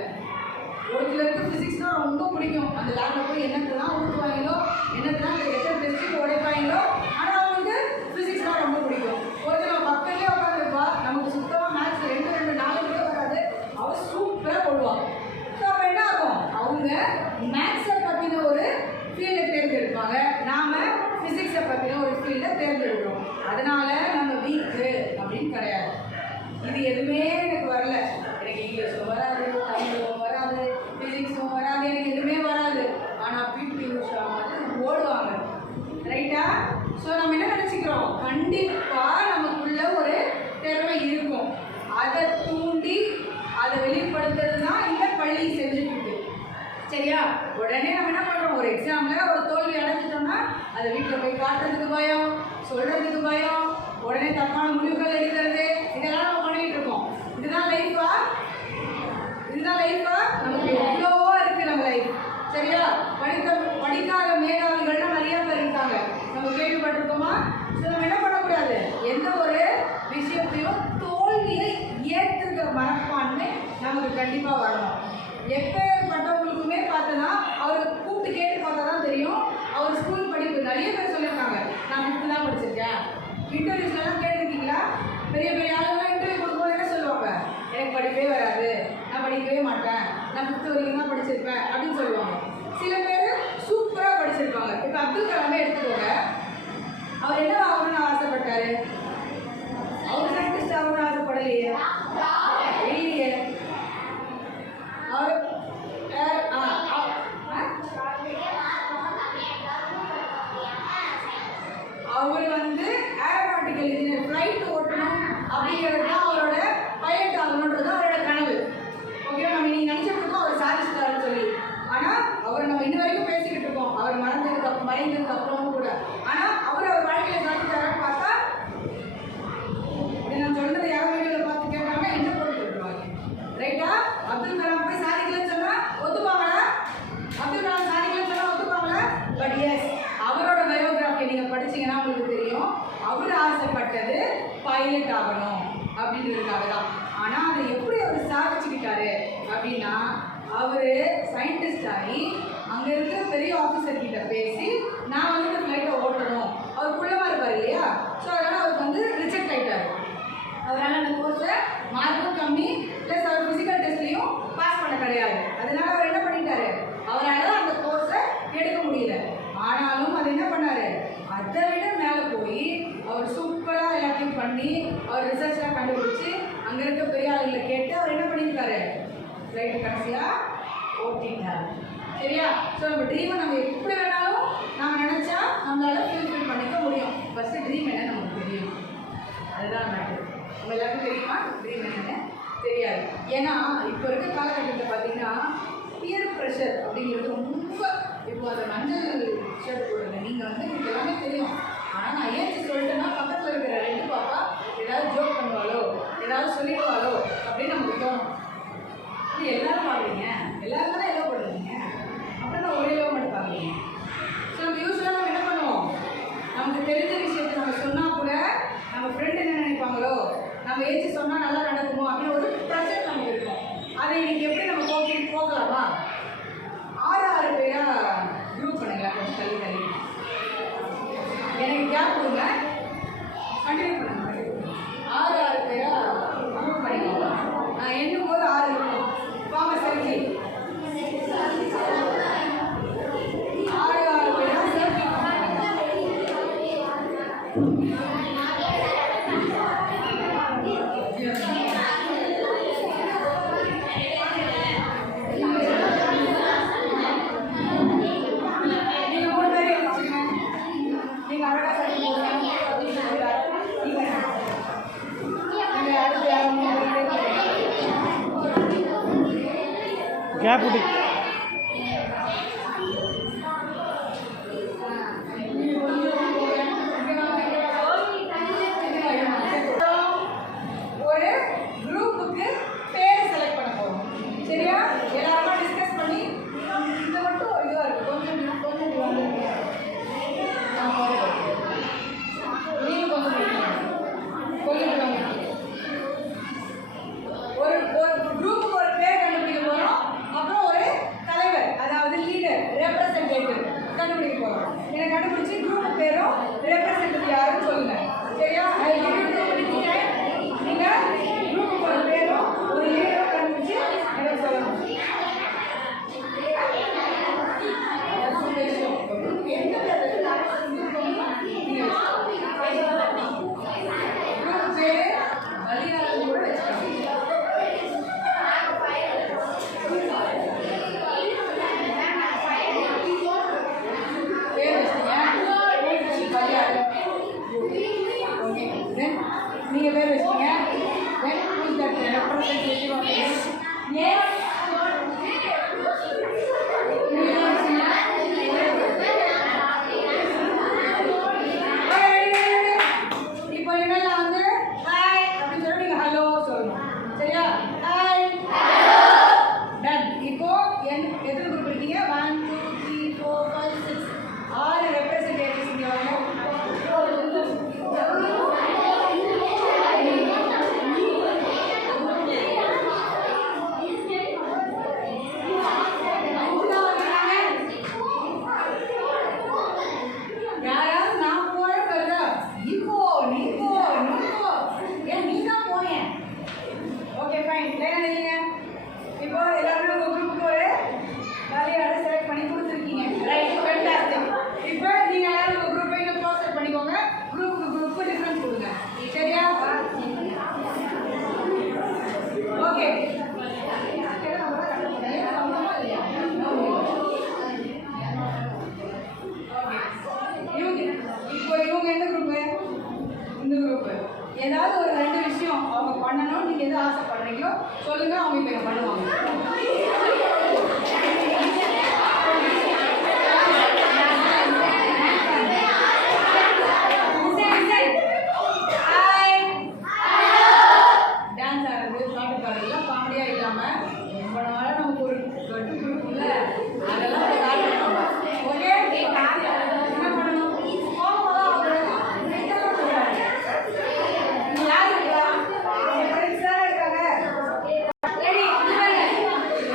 ஒரு சிலருக்கு ஃபிசிக்ஸ்னால் ரொம்ப பிடிக்கும். அந்த லேபில் போய் என்னத்தெல்லாம் ஊற்றுவாங்களோ, என்னத்தெல்லாம் எத்தனை டெஸ்ட்டுக்கு உடைப்பாங்களோ, ஆனால் அவங்களுக்கு ஃபிசிக்ஸ்னால் ரொம்ப பிடிக்கும். ஒருத்தர் நம்ம பக்கத்துலேயே உட்காந்துருப்பா, நமக்கு சுத்தமாக மேத்ஸ் 2-4 கூட வராது, அவர் சூப்பராக போடுவாங்க. ஸோ அப்போ என்ன ஆகும், அவங்க மேத்ஸை பற்றின ஒரு ஃபீல்டை தேர்ந்தெடுப்பாங்க, நாம் ஃபிசிக்ஸை பற்றின ஒரு ஃபீல்டை தேர்ந்தெடுக்கிறோம். அதனால் நம்ம வீக்கு அப்படின்னு கிடையாது. இது எதுவுமே எனக்கு வரல, எனக்கு இங்கிலீஷும் வராது, தமிழும் வராது, ஃபிசிக்ஸும் வராது, எனக்கு எதுவுமே வராது, ஆனால் பிடி உஷா மாதிரி ஓடுவாங்க. ரைட்டா? ஸோ நம்ம என்ன நினச்சிக்கிறோம், கண்டிப்பாக நமக்குள்ள ஒரு திறமை இருக்கும். அதை தூண்டி அதை வெளிப்படுத்துறது தான் இந்த பள்ளி செஞ்சுட்டு. சரியா? உடனே நம்ம என்ன பண்ணுறோம், ஒரு எக்ஸாமில் ஒரு தோல்வி அடைஞ்சிட்டோம்னா அதை வீட்டில் போய் காட்டுறதுக்கு பயம், சொல்கிறதுக்கு பயம், உடனே தப்பான முடிவுகள் எடுக்கிறது, இதெல்லாம் நம்ம பண்ணிகிட்டு இருக்கோம். இதுதான் லைஃபா? நமக்கு எவ்வளவோ இருக்குது நம்ம லைஃப். சரியா? படிக்காத மேதாவிகள்லாம் நிறைய பேர் இருக்காங்க, நம்ம கேள்விப்பட்டிருக்கோமா? ஸோ நம்ம என்ன பண்ணக்கூடாது, எந்த ஒரு விஷயத்தையும் தோல்வியை ஏற்றுக்கிற மனப்பான்மை நமக்கு கண்டிப்பாக வரணும். எப்பேற்பட்டவங்களுக்குமே பார்த்தோன்னா அவர் கூப்பிட்டு கேட்டு பார்த்தா தான் தெரியும். அவர் ஸ்கூல் படிப்பு நிறைய பேர் சொல்லியிருக்காங்க, நான் 5th தான் படிச்சிருக்கேன். இன்டர்வியூஸ்லாம் கேட்டிருக்கீங்களா? பெரிய பெரிய ஆளுங்களாம் இன்டர்வியூ கொடுக்கும்போது என்ன சொல்லுவாங்க, எனக்கு படிப்பே வராது, நான் படிக்கவே மாட்டேன், நான் 5th வரைக்கும் தான் படிச்சிருப்பேன் அப்படின்னு சொல்லுவாங்க. சில பேர் சூப்பராக படிச்சிருப்பாங்க. இப்போ அப்துல் கலாமே எடுத்துக்கோங்க, அவர் என்ன ஆகணும்னு ஆசைப்பட்டாரு? அவர் சயின்டிஸ்ட் ஆகணும்னு ஆசைப்படலையே, இல்லையே. அவர் வந்து ஏரோநாட்டிக்கல் இன்ஜினியர், ஃப்ளைட் ஓட்டணும் அப்படிங்கிறது தான் அவரோட, பைலட் ஆகணுன்றது அவரோட கனவு. ஓகேவா? நம்ம நீங்கள் நினச்சிருக்கோம் அவர் சாதிச்சிட்டாருன்னு சொல்லி. ஆனால் அவர் நம்ம இன்ன வரைக்கும் பேசிக்கிட்டு இருக்கோம், அவர் மறைந்ததுக்கு அப்புறமும் கூட. ஆனால் அவர் வாழ்க்கையில் சாதிச்சாரான்னு பார்த்தா, நான் சொல்கிறத யாரும் வீடியோவில் பார்த்து கேட்டாங்கன்னா என்ன போட்டு விட்டுருவாங்க. ரைட்டா? அப்துல் கலாம் போய் சாதிக்கலன்னு சொன்னால் ஒத்துப்பாங்களா? அப்துல் கலாம் சாதிக்கலன்னு சொன்னால் ஒத்துப்பாங்களா? பட் எஸ், அவரோட பயோகிராஃபி நீங்கள் படிச்சீங்கன்னா உங்களுக்கு தெரியும், அவர் ஆசைப்பட்டது பைலட் ஆகணும் அப்படின்றதுக்காக தான். ஆனால் அதை எப்படி அவர் சாதிச்சுக்கிட்டாரு அப்படின்னா, அவர் சயின்டிஸ்ட் ஆகி அங்கே இருக்கிற பெரிய ஆஃபீஸர் கிட்ட பேசி, நான் வந்து இந்த ஃப்ளைட்டை ஓட்டணும், அவர் குள்ளமாக இருப்பார் இல்லையா, ஸோ அதனால் அவருக்கு வந்து ரிஜெக்ட் ஆகிட்டார். அவரால் அந்த கோர்ஸை மார்க்கும் கம்மி, ப்ளஸ் அவர் ஃபிசிக்கல் டெஸ்ட்லையும் பாஸ் பண்ண கிடையாது. அதனால அவர் என்ன பண்ணிட்டாரு, அவரால் அந்த கோர்ஸை எடுக்க முடியல. ஆனாலும் அது என்ன பண்ணார், அதை விட மேலே போய் அவர் சூப்பராக எல்லாத்தையும் பண்ணி அவர் ரிசர்ச்லாம் கண்டுபிடிச்சி அங்கே இருக்க பெரிய ஆளுங்களை கேட்டு அவர் என்ன பண்ணியிருக்காரு, ரைட்டு கடைசியாக ஓட்டிட்டார். சரியா? ஸோ நம்ம ட்ரீமை நம்ம எப்படி வேணாலும் நம்ம நினச்சா நம்மளால ஃபுல்ஃபில் பண்ணிக்க முடியும். ஃபஸ்ட்டு ட்ரீம் என்ன நமக்கு தெரியும், அதுதான் மேட்டர். உங்கள் எல்லாருக்கும் தெரியுமா ட்ரீம் என்னன்னு? தெரியாது. ஏன்னா இப்போ இருக்க காலகட்டத்தை பார்த்தீங்கன்னா பியர் ப்ரெஷர் அப்படிங்கிறது ரொம்ப, இப்போ அந்த மஞ்சள் ஷர்ட் போடுங்க, நீங்கள் வந்து எனக்கு எல்லாமே தெரியும், ஆனால் நான் ஏற்றி சொல்லிட்டேன்னா பக்கத்தில் இருக்கிற ரெண்டு பாப்பா ஏதாவது ஜோக் பண்ணுவாளோ ஏதாவது சொல்லிடுவாளோ அப்படின்னு நமக்கு தோணும். இது எல்லாரும் பார்க்குறீங்க, எல்லாரும் தானே எல்லாம் போடுறீங்க, அப்புறம் நான் ஒரே லவ் மட்டும் பார்க்குறீங்க. ஸோ நம்ம யூஸ்வலாக நம்ம என்ன பண்ணுவோம், நமக்கு தெரிஞ்ச விஷயத்தை நம்ம சொன்னால் கூட நம்ம ஃப்ரெண்டு என்ன நினைப்பாங்களோ, நம்ம ஏற்றி சொன்னால் நல்லா நடக்குமோ அப்படின்னு ஒரு ப்ரெஷர் நமக்கு இருக்கும். அதை இன்னைக்கு எப்படி நம்ம போகலாமா, 6 பேராக குரூப் பண்ணுங்களா, கொஞ்சம் தள்ளி தள்ளி எனக்கு கேப் கொடுங்க, கண்டினியூ பண்ணுங்க. 6 பேராக குரூப் பண்ணிக்கோங்க. நான் எண்ணும் போது 6 இருக்கணும். வாங்க செஞ்சு 6 பேராக சேர்த்து கேப் விட்டு ஒரு குரூப்புக்கு பேர் செலக்ட் பண்ண போறோம். சரியா? எல்லாரும் டிஸ்கஸ் பண்ணி இது மட்டும் இதுவா இருக்கு, கொஞ்சம் நீங்க கொஞ்சம் ஒரு குரூப்புக்கு ஒரு பேர் கண்டுபிடிக்க போறோம். அப்புறம் ஒரு தலைவர், அதாவது லீடர், ரெப்ரசன்டேட்டிவ் கண்டுபிடிக்க போறோம். எனக்கு கண்டுபிடிச்சி குரூப் பேரும் ரெப்ரசன்டேட்டிவ் யாருன்னு சொல்லுங்க. சரியா? நீங்க குரூப்புக்கு ஒரு பேரும் ஒரு லீடரும் கண்டுபிடிச்சி எனக்கு சொல்லணும். எந்த பேர் குரூப் பேரு வழியாளர் கூட வச்சுக்கோங்க. நீங்க பேர் வச்சீங்க. இப்போ இனிமேல் நான் வந்து ஹாய் அப்படின்னு சொல்லி நீங்க ஹலோ சொல்லணும். சரியா? Hi done. இப்போ எத்தனை குரூப் இருக்கீங்க? 1 2 3 4 5 6 6 ரெப்ரசன்டேட்டிவ்ஸ் இங்க வாங்க. இப்போ எல்லாரும் உங்க குரூப்புக்கு ஒரு வேலையாட செலக்ட் பண்ணி கொடுத்துருக்கீங்க. Right, fantastic. இப்போ நீங்க எல்லாரும் உங்க குரூப்பை இன்னும் க்ளோஸ் பண்ணிக்கோங்க. குரூப்புக்கு டிஃபரன்ஸ் கொடுங்க. சரியா? ஓகே. இப்போ இவங்க எந்த குரூப்பு? இந்த குரூப்பு. ஏதாவது ஒரு 2 விஷயம் அவங்க பண்ணணும், நீங்க எது ஆசைப்படுறீங்களோ சொல்லுங்க, அவங்க இப்போ பண்ணுவாங்க. டான்ஸ் ஆடுறது, பாட்டு பாடுறதுலாம் காமெடியா இல்லாம ரொம்ப நாளாக நமக்கு ஒரு கட்டு குரூப்ல அதெல்லாம் ஓகே. என்ன பண்ணணும்? யார் இருக்கா? ஃப்ரெண்ட்ஸ் தான் இருக்காங்க. ரெடி?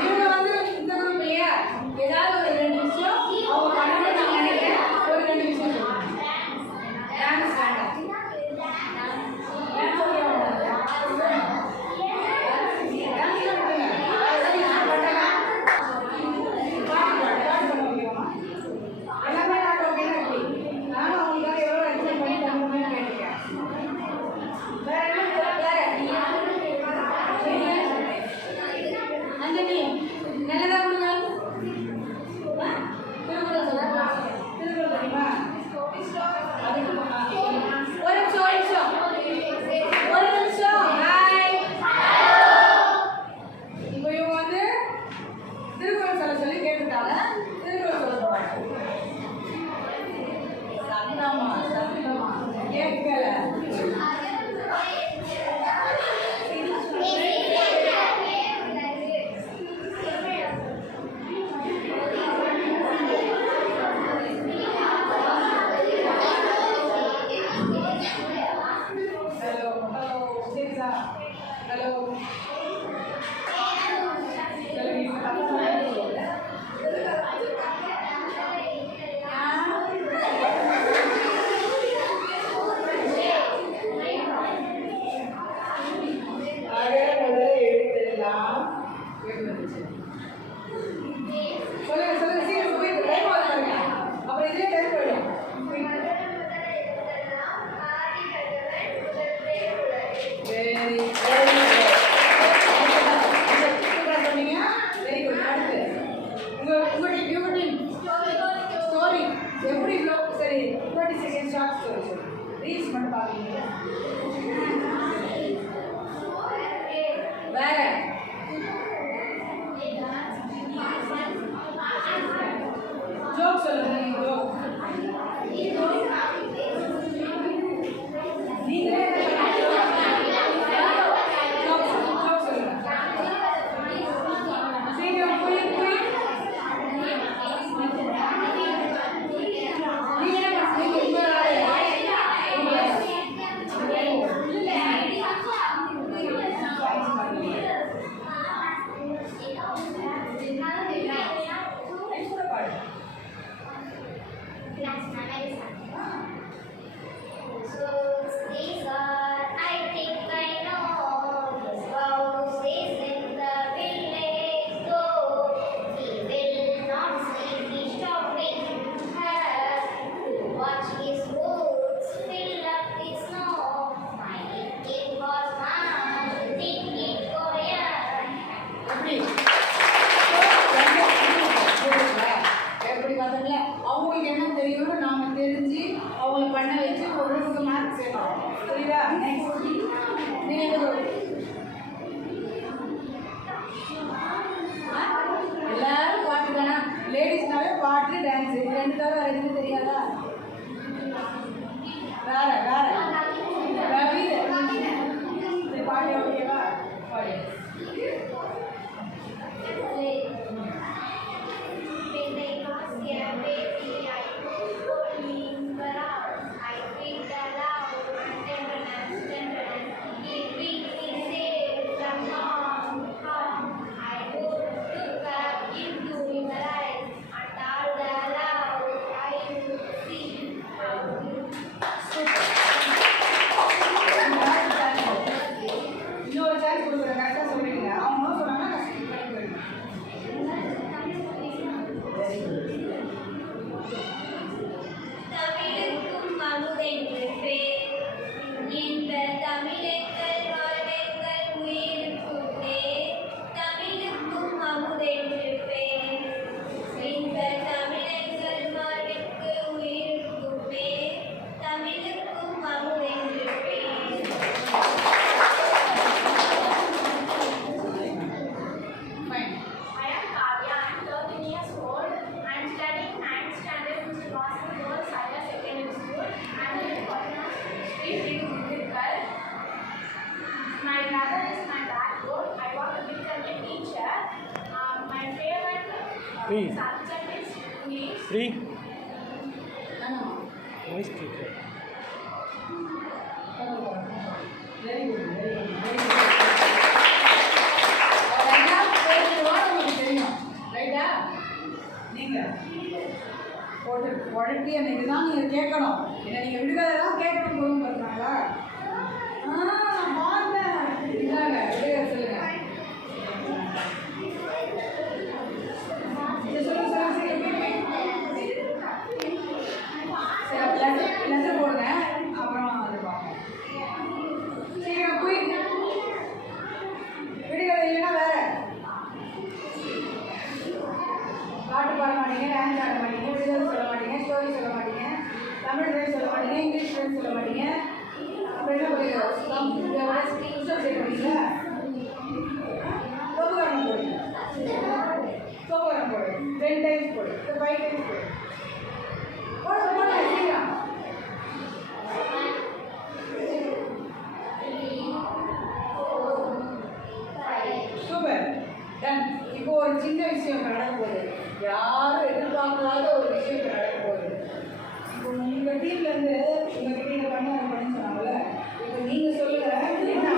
இவங்க வந்து எப்படி இவ்வளோ சரி 30 செகண்ட் ஷார்ட் ஸ்டோரி சொல்லு. ரீல்ஸ் மட்டும் பார்க்குறீங்க. வேற ஜோக் சொல்லுங்க. நீங்க ஜோக் நீங்களே ஜோக் சொல்லுங்க. சீக்கிரம் போய் அவங்களுக்கு என்ன தெரியும் நாம தெரிஞ்சு அவங்களை பண்ண வச்சு ஒரு மார்க் சேர்க்கணும். புரியுதா? நெக்ஸ்ட் நீங்க எல்லாரும் பாட்டு தானே. லேடிஸ்னாவே பாட்டு டான்ஸ் இது ரெண்டு தவிர வேற எதுவும் தெரியாதா? வேற வேற ரவி பாடி ஓகேவா? பாடி இன்னொரு சான்ஸ் கொடுக்குறேன். கரெக்டாக சொல்றீங்க. அவங்க சொன்னாங்கன்னா நான் ஸ்கிப் பண்ணி போயிடுவேன். தமிழுக்கும் அமுதென்று பேர், இன்ப தமிழெங்கள் வாழ்வெங்கள் உயிருக்கும் பேர். தமிழுக்கும் அமுதென்று பேர், இன்ப தமிழெங்கள் வாழ்விற்கு உயிருக்கும் பேர். தமிழுக்கும் அமுதென்று பேர். Fine. I am Kavya. I am 13 years old. I am studying 9th standard in Srivastava Girls Higher Secondary School. I am in Kottayam Street in Gundikal. My brother is my backbone. I want to become a teacher. My favorite Free. subject is English. Free. Voice teacher. Very good, very good, very good. உங்களுக்கு தெரியும் ரைட்டா? நீங்க உடனே அந்த இதுதான் நீங்க கேட்கணும். ஏன்னா நீங்க விடுதலாம் கேட்கணும் போதும் பார்த்தாங்களா? நான் பார்த்தேன். இதாங்க விடுதலை சொல்லுங்க. சொல்லுங்க சரி லெட்டர் போடுங்க. அப்புறம் அது பார்ப்போம். சீக்கிரம் போய் விடுதலை இல்லைன்னா வேற பாட்டு பாட மாட்டீங்க, டான்ஸ் ஆட மாட்டீங்க, விடுதலை சொல்ல மாட்டீங்க, ஸ்டோரி சொல்ல மாட்டீங்க, தமிழ் ட்ரெஸ் சொல்ல மாட்டீங்க, இங்கிலீஷ் ட்ரெஸ் சொல்ல மாட்டீங்க. அப்புறம் என்ன பண்ணுறீங்க? புஷ்அப் செய்ய மாட்டீங்களா? சோப்புகாரம் போடுங்க. சோப்புகாரம் போடு. 10 டைம்ஸ் போடு. 5 டைம்ஸ் போடு. போடுங்க சீக்கிரம். Super done. இப்போ ஒரு சின்ன விஷயம் நடக்க போகுது. யாரும் எதிர்பார்க்காத ஒரு விஷயம் நடக்க போகுது. இப்போ உங்கள் டீம்ல இருந்து உங்ககிட்ட இதை பண்ண அதை பண்ணி சொன்னாங்கல்ல, இப்போ நீங்க சொல்லுங்க என்ன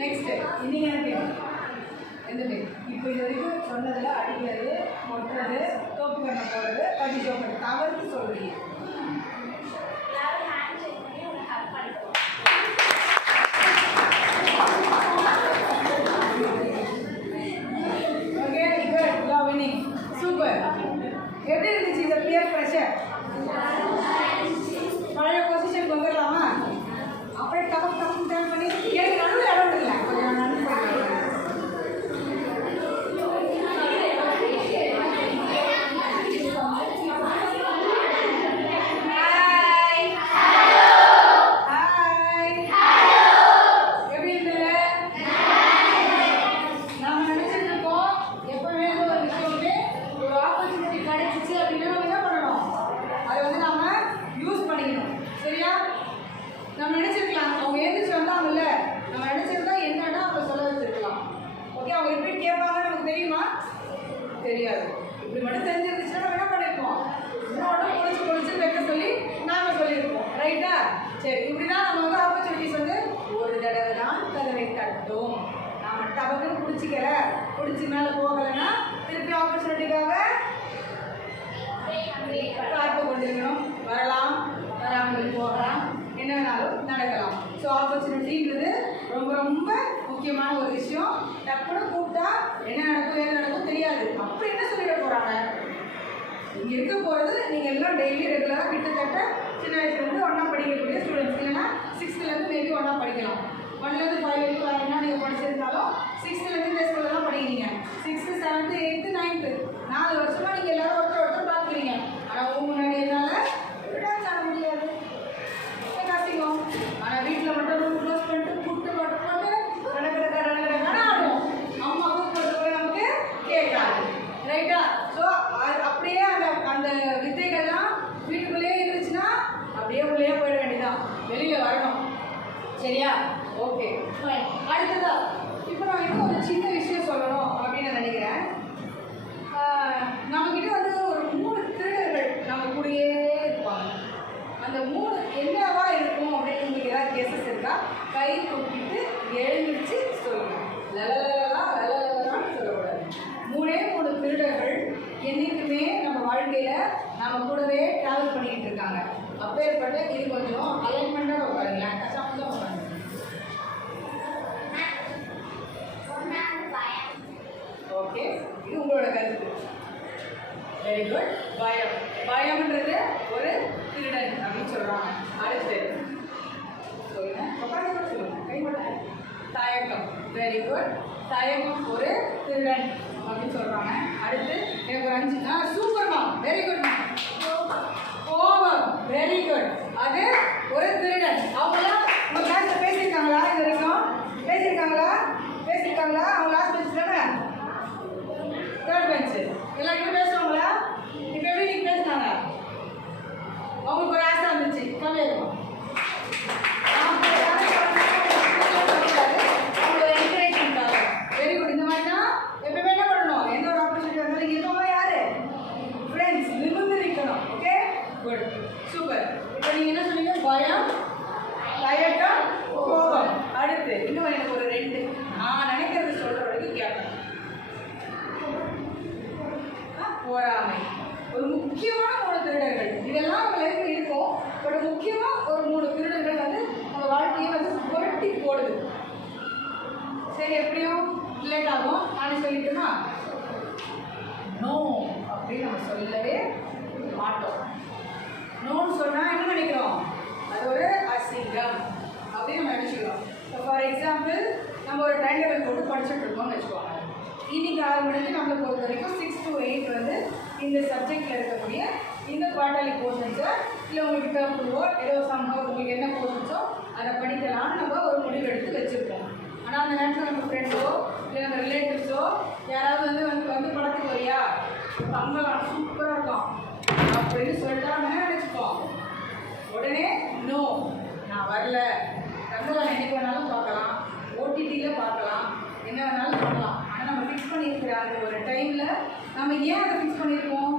நெக்ஸ்ட் இன்னைக்கு எனக்கு எந்த பேர் இப்போ இது வரைக்கும் சொன்னதில் அடிக்கிறது, கொட்டுறது, தோப்பு கண்ணை போடுறது, பட்டி சோப்பு தவறுக்கு சொல்கிறீங்க. எல்லாரும் ஹேண்ட் செக் பண்ணி உங்களை ஹக் பண்ணிக்கணும். Okay good, you are winning. Super. எப்படி இருந்துச்சு இந்த பியர் ப்ரெஷர்? பழைய பொசிஷனுக்கு வந்துடலாமா? அப்படியே டக்கு டர்ன் பண்ணி எனக்கு நடுவில் இடம் விடல, கொஞ்சம் நடுவில் போயிட்டு நம்ம நினைச்சிருக்கலாம் அவங்க எழுந்திரிச்சு வந்தாங்கல்ல, நம்ம நினைச்சிருந்தா என்னன்னா அவங்க சொல்ல வச்சிருக்கலாம். ஓகே, அவங்க எப்படி கேட்பாங்கன்னு நமக்கு தெரியுமா? தெரியாது. இப்படி மட்டும் தெரிஞ்சிருந்துச்சுன்னா நம்ம என்ன பண்ணியிருப்போம்? இன்னொன்று பொழிச்சு வைக்க சொல்லி நாங்கள் சொல்லியிருப்போம். ரைட்டா? சரி, இப்படிதான் நம்ம வந்து ஆப்பர்ச்சுனிட்டிஸ் வந்து ஒரு தடவை தான் கதவை தட்டும். நாம டபக்குன்னு பிடிச்சி மேலே போகலைன்னா திருப்பி ஆப்பர்ச்சுனிட்டிக்காக காத்து கொண்டிருக்கணும். வரலாம், வராமல் போகலாம், என்ன வேணாலும் நடக்கலாம். ஸோ ஆப்பர்ச்சுனிட்டின்றது ரொம்ப ரொம்ப முக்கியமான ஒரு விஷயம். டக்குன்னு கூப்பிட்டா என்ன நடக்கும் ஏது நடக்கும் தெரியாது. அப்படி என்ன சொல்லிட போகிறாங்க? இங்கே இருக்க போகிறது நீங்கள் எல்லாம் டெய்லி ரெகுலராக கிட்டத்தட்ட சின்ன வயசுலேருந்து ஒன்றா படிக்கக்கூடிய ஸ்டூடெண்ட்ஸ். இல்லைன்னா 6th மேபி ஒன்றா படிக்கலாம். 1லேருந்து 5 வரைக்கும் வரீங்கன்னா நீங்கள் படிச்சிருந்தாலும் 6th இந்த ஸ்கூலில் தான் படிக்கிறீங்க. 6th 7th 8th 9th 4 வருஷமாக நீங்கள் எல்லோரும் ஒருத்தர் பார்க்குறீங்க. ஆனால் உங்கள் முன்னாடி என்னால் டான்ஸ் ஆட முடியாது, கஷ்டம். ஆனால் வீட்டில் மட்டும் ரூம் க்ளோஸ் பண்ணிட்டு கூப்பிட்டு போட்டு நடக்கிற ஆடும். அம்மா கூப்பிட்டு நமக்கு கேட்காது. ரைட்டா? ஸோ அப்படியே அந்த வித்தைகள்லாம் வீட்டுக்குள்ளேயே இருந்துச்சுன்னா அப்படியே உள்ளே போயிட வேண்டியதான், வெளியில் வரணும். சரியா? Okay fine. அடுத்ததா இப்போ நான் இன்னும் ஒரு சின்ன விஷயம் சொல்லணும் அப்படின்னு நான் நினைக்கிறேன். நம்மக்கிட்ட வந்து ஒரு 3 திருடர்கள் நம்ம கூடயே இருப்பாங்க. அந்த 3 என்னவா இருக்கும் அப்படின்னு உங்களுக்கு ஏதாவது கேசஸ் இருக்கா? கை தூக்கிட்டு எழுந்திரிச்சு சொல்லணும். லலலான்னு சொல்லக்கூடாது. 3 திருடர்கள் என்றைக்குமே நம்ம வாழ்க்கையில் நம்ம கூடவே ட்ராவல் பண்ணிக்கிட்டு இருக்காங்க. அப்பேற்பட்ட இது கொஞ்சம் அலைன்மெண்ட்டாக உட்காருங்களேன், கஷ்டமாக தான் உட்காருங்க. ஓகே, இது உங்களோட கருத்து. Very good. பயம்ன்றது ஒரு திருடன் அப்படின்னு சொல்கிறாங்க. அடுத்து சொல்லுங்க, சொல்லுங்க, கைப்பட. தயக்கம். Very good. தயக்கம் ஒரு திருடன் அப்படின்னு சொல்கிறாங்க. அடுத்து எனக்கு ஒரு 5 சூப்பர்மா. Very good. கோபம். Very good. அது ஒரு திருடன். அவங்களாம் நம்ம கிளாஸில் பேசியிருக்காங்களா? இது வரைக்கும் பேசியிருக்காங்களா? அவங்க லாஸ்ட் பெஞ்ச் தானே? 3rd bench. எல்லாருமே பேசுவாங்களா? இப்போ எப்படி நீங்கள் பேசினாங்க? அவங்களுக்கு ஒரு ஆசை வந்துச்சு, கம்மியாகும். அவங்களோட என்கரேஜ்மெண்ட்டாக. Very good. இந்த மாதிரி தான் எப்பவுமே என்ன பண்ணணும்? எந்த ஒரு ஆப்பர்ச்சுனிட்டி வந்தாலும் இங்கே இருக்கவங்க யார்? ஃப்ரெண்ட்ஸ். நிமிர்ந்து இருக்கணும். Okay, good, super. இப்போ நீங்கள் என்ன சொன்னீங்க? பயம், தயக்கம், கோபம். அடுத்து இன்னும் எனக்கு ஒரு 2 நான் நினைக்கிறது சொல்கிற வரைக்கும் கேட்கணும். பொறாமை. ஒரு முக்கியமான 3 திருடர்கள். இதெல்லாம் நம்ம லைஃப்பில் இருக்கும். பட் முக்கியமாக ஒரு 3 திருடர்கள் வந்து நம்ம வாழ்க்கையை வந்து புரட்டி போடுது. சரி, எப்படியும் லேட் ஆகும். நானே சொல்லிட்டுமா? நோ அப்படின்னு நம்ம சொல்லவே மாட்டோம். நோன்னு சொன்னால் என்ன நினைக்கிறோம்? அது ஒரு அசிங்கம் அப்படின்னு நம்ம நினச்சிக்கிறோம். இப்போ ஃபார் எக்ஸாம்பிள் நம்ம ஒரு டைம் டேபிள் போட்டு படிச்சுட்டு இருக்கோம்னு வச்சுக்கோங்க. இன்றைக்கி 6 மணிக்கு நம்மளை பொறுத்த வரைக்கும் 6 to 8 வந்து இந்த சப்ஜெக்டில் இருக்கக்கூடிய இந்த குவார்டர்லி போர்ஷன்ஸை இல்லை உங்களுக்கு டேர்ம் 2 ஏதோ சம்பவம் உங்களுக்கு என்ன போர்ஷன்ஸோ அதை படிக்கலாம்னு நம்ம ஒரு முடிவு எடுத்து வச்சுருப்போம். ஆனால் அந்த நேரத்தில் நம்ம ஃப்ரெண்டோ இல்லை நம்ம ரிலேட்டிவ்ஸோ யாராவது வந்து படத்துக்கு வரியா, தங்கலாம் சூப்பராக இருக்கும் அப்படின்னு சொல்லிட்டா நம்ம என்ன நினச்சிப்போம்? உடனே நோ, நான் வரல. தங்கலாம் என்னைக்கு வேணாலும் பார்க்கலாம், ஓடிடியில் பார்க்கலாம், என்ன வேணாலும் பண்ணலாம். ஆனால் நம்ம ஃபிக்ஸ் பண்ணியிருக்கிற அந்த ஒரு டைமில் நம்ம ஏன் அதை ஃபிக்ஸ் பண்ணியிருக்கோம்?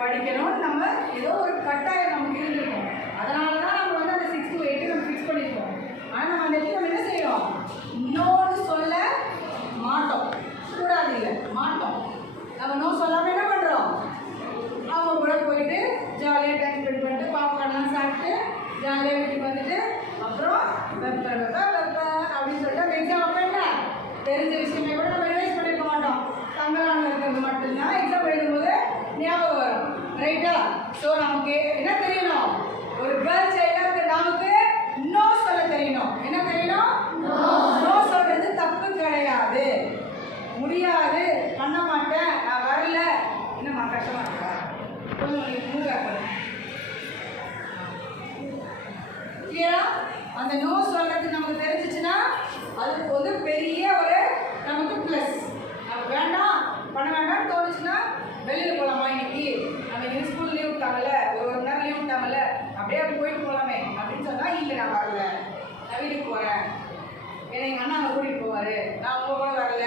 படிக்கணும்னு நம்ம ஏதோ ஒரு கட்டாயம் நமக்கு இருந்திருக்கோம். அதனால தான் நம்ம வந்து அந்த 6 to 8 நம்ம ஃபிக்ஸ் பண்ணியிருக்கோம். ஆனால் நம்ம அந்த இடத்துல நம்ம என்ன செய்யறோம்? நோ என்னை எங்கள் அண்ணாவை கூட்டிகிட்டு போவார், நான் உங்கள் கூட வரல.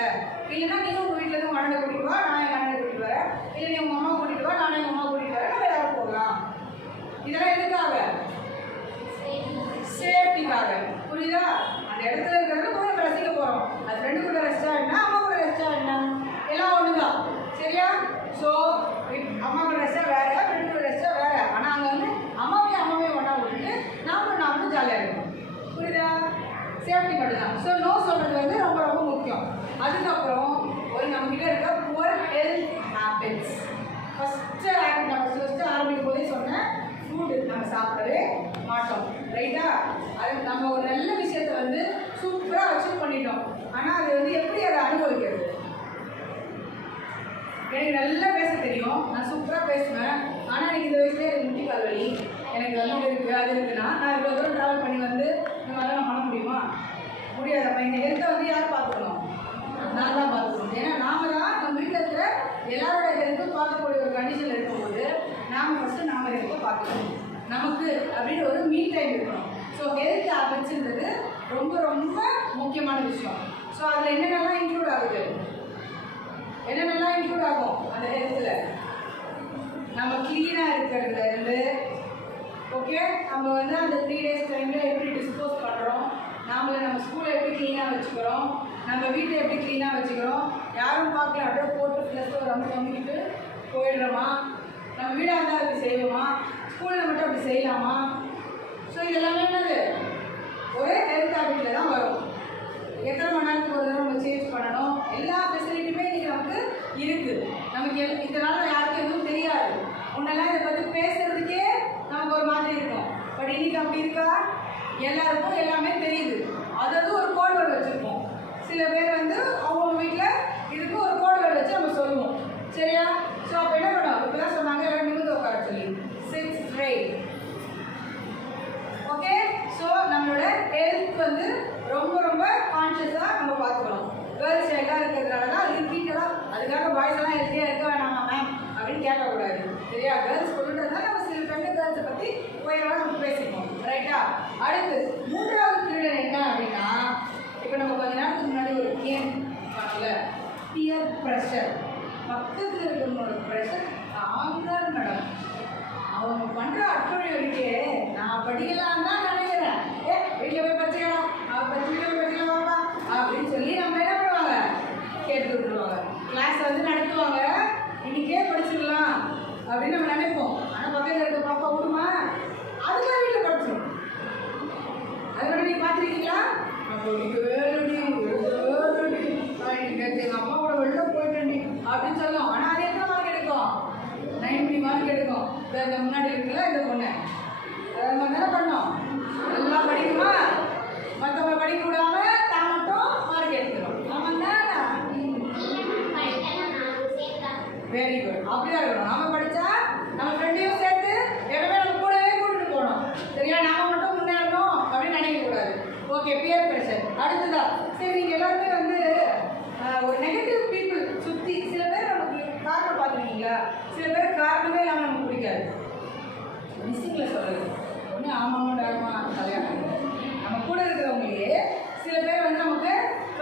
இல்லைன்னா நீங்கள் உங்கள் வீட்டிலேருந்து உங்கள் அண்ணனை கூட்டிகிட்டு வா, நான் எங்கள் அண்ணனை கூட்டிகிட்டு வரேன். இல்லை நீ உங்கள் அம்மா கூட்டிகிட்டு வா, நானே எங்கள் அம்மா கூட்டிகிட்டு வரேன், நம்ம யாரும் போகலாம். இதெல்லாம் எதுக்காக? சேஃப்டிக்காக. புரியுதா? அந்த இடத்துல இருக்கிறது போய் நம்ம ரசிக்க போகிறோம். அது ஃப்ரெண்டு கூட ரசிச்சா என்ன, அம்மா கூட ரசிச்சா என்ன, எல்லாம் ஒன்று தான். சரியா? ஸோ அம்மா கூட ரசிச்சா வேறு, ஃப்ரெண்டு கூட ரசிச்சா வேறு. ஆனால் அங்கே வந்து அம்மாவையும் ஒன்றா விட்டுட்டு நாமளும் ஜாலியாக இருக்கும். புரியுதா? சேஃப்டி மட்டும் தான். ஸோ நோ சொல்கிறது வந்து ரொம்ப ரொம்ப முக்கியம். அதுக்கப்புறம் ஒரு நம்மகிட்ட இருக்க poor health habits. First habit நம்ம ஃபஸ்ட்டு ஆரம்பிக்கும் போதே சொன்னேன், ஃபுட்டு நம்ம சாப்பிடவே மாட்டோம். ரைட்டா? அது நம்ம ஒரு நல்ல விஷயத்தை வந்து சூப்பராக அச்சீவ் பண்ணிட்டோம். ஆனால் அது வந்து எப்படி அதை அனுபவிக்கிறது? எனக்கு நல்லா பேச தெரியும், நான் சூப்பராக பேசுவேன். ஆனால் எனக்கு இந்த வயசுலேயே எனக்கு முட்டி கால் வலி, எனக்கு வந்து இருக்குது அது இருக்குன்னா நான் இவ்வளோ தூரம் ட்ராவல் பண்ணி வந்து இந்த மாதிரிலாம் பண்ண முடியுமா? முடியாது. அப்போ இந்த ஹெல்த்தை வந்து யார் பார்த்துக்கணும்? நான் தான் பார்த்துக்கணும். ஏன்னா நாம தான் நம்ம வீட்டில் இருக்கிற எல்லாரோட ஹெல்த்தும் பார்க்கக்கூடிய ஒரு கண்டிஷனில் இருக்கும்போது நாம் ஃபஸ்ட்டு நாம் ஹெல்த்தை பார்த்துக்கணும். நமக்கு அப்படின்னு ஒரு மீட் டைம் இருக்கணும். ஸோ ஹெல்த் ஹேபிட்ஸுன்றது ரொம்ப ரொம்ப முக்கியமான விஷயம். ஸோ அதில் என்னென்னலாம் இன்க்ளூட் ஆகுது? என்னென்னலாம் இன்க்ளூட் ஆகும் அந்த ஹெல்த்தில்? நம்ம க்ளீனாக இருக்கிறதுலேருந்து, ஓகே, நம்ம வந்து அந்த 3 days டைமில் எப்படி டிஸ்போஸ் பண்ணுறோம், நம்ம ஸ்கூலை எப்படி க்ளீனாக வச்சுக்கிறோம், நம்ம வீட்டை எப்படி க்ளீனாக வச்சுக்கிறோம், யாரும் பார்க்கல அப்படியே போட்டு ப்ளஸ் ஒரு அமுக்கிட்டு போயிடுறோமா, நம்ம வீடாக இருந்தால் அப்படி செய்வோமா, ஸ்கூலில் மட்டும் அப்படி செய்யலாமா? ஸோ இதெல்லாமே என்னது ஒரு ஹெல்த் ஹேபிட்டில் தான் வரும். எத்தனை மணி நேரத்துக்கு ஒரு தடவை நம்ம சேஞ்ச் பண்ணணும், எல்லா ஃபெசிலிட்டியுமே இன்றைக்கி நமக்கு இருக்குது. நமக்கு இதனால் யாருக்கும் எதுவும் தெரியாது. முன்னெல்லாம் இதை பற்றி பேசுகிறதுக்கே நமக்கு ஒரு மாதிரி இருக்கும். பட் இன்றைக்கி அப்படி இருக்கா? எல்லாருக்கும் எல்லாமே தெரியுது. அதாவது ஒரு கோட் வேர்டு வச்சுருப்போம். சில பேர் வந்து அவங்க வீட்டில் இதுக்கு ஒரு கோட் வேர்டு வச்சு நம்ம சொல்லுவோம். சரியா? ஸோ அப்போ என்ன பண்ணுவோம்? இப்போ தான் சொன்னாங்க எல்லாம் நிமிர்ந்து உட்கார சொல்லி 6 straight. ஓகே. ஸோ நம்மளோட ஹெல்த் வந்து ரொம்ப ரொம்ப கான்ஷியஸாக நம்ம பார்த்துக்கணும். கேர்ள்ஸ் எல்லாம் இருக்கிறதுனால தான் ரிப்பீட்டடாக அதுக்காக பாய்ஸ் எல்லாம் ஹெல்த்தியாக இருக்க வேணாமா மேம் அப்படின்னு கேட்கக்கூடாது. சரியா? கேர்ள்ஸ் கொண்டுட்டு நம்ம சில பெண்ணு கேர்ள்ஸை பற்றி உயர்வாக நம்ம பேசிப்போம். ரைட்டா? அடுத்து 3வது பீரியட் என்ன அப்படின்னா, இப்போ நம்ம கொஞ்ச நேரத்துக்கு முன்னாடி ஒரு கேம் பண்ணல, பியர் ப்ரெஷர். பக்கத்தில் இருக்கிறவங்களோட ப்ரெஷர் தாங்காது மேடம். அவங்க பண்ணுற அட்டுழிக்கே நான் படிக்கலாம் தான் நினைக்கிறேன். வீட்டில் போய் படிச்சுக்கலாம், வீட்டில் போய் படிக்கலாமாப்பா அப்படின்னு சொல்லி நம்ம என்ன பண்ணுவாங்க, கேட்டு விட்டுருவாங்க. கிளாஸ் வந்து நடத்துவாங்க, இன்னைக்கே படிச்சிடலாம் அப்படின்னு நம்ம நினைப்போம். ஆனால் பக்கத்தில் இருக்க பாப்பா விடுமா, அதுக்காக வீட்டில் படிச்சிடும். அதோட நீங்கள் பார்த்துருக்கீங்களா? அப்போ நீங்கள் வேணுடி எங்கள் அம்மாவோட வெளில போயிட்டேன்டி அப்படின்னு சொல்லும். ஆனால் அது எத்தனை மார்க் எடுக்கும்? 90 மார்க் எடுக்கும். இந்த முன்னாடி இருக்குல்ல இந்த பொண்ணு, அதை நம்ம என்ன பண்ணோம், நல்லா படிக்குமா, மற்றவங்க படிக்க விடாம தான் மட்டும் மார்க் எடுத்துடும். ஆமாம் தான். Very good. அப்படிதான் இருக்கணும். நம்ம படித்தா நம்ம ஃப்ரெண்டையும் சேர்த்து எப்பவுமே நம்ம கூடவே கூட்டிட்டு போகணும். சரியா? நாம மட்டும் முன்னேறணும் அப்படின்னு நினைக்கக்கூடாது. ஓகே. Peer pressure. அடுத்ததா, சரி நீங்கள் எல்லாருமே வந்து ஒரு நெகட்டிவ் பீப்புள் சுற்றி சில பேர் நமக்கு காரணம் பார்த்துருக்கீங்களா? சில பேர் காரணமே இல்லாமல் நமக்கு பிடிக்காது. மிஸ்ஸிங்கில் சொல்கிறது ஒன்று ஆமாம் கல்யாணம். நம்ம கூட இருக்கிறவங்களே சில பேர் வந்து நமக்கு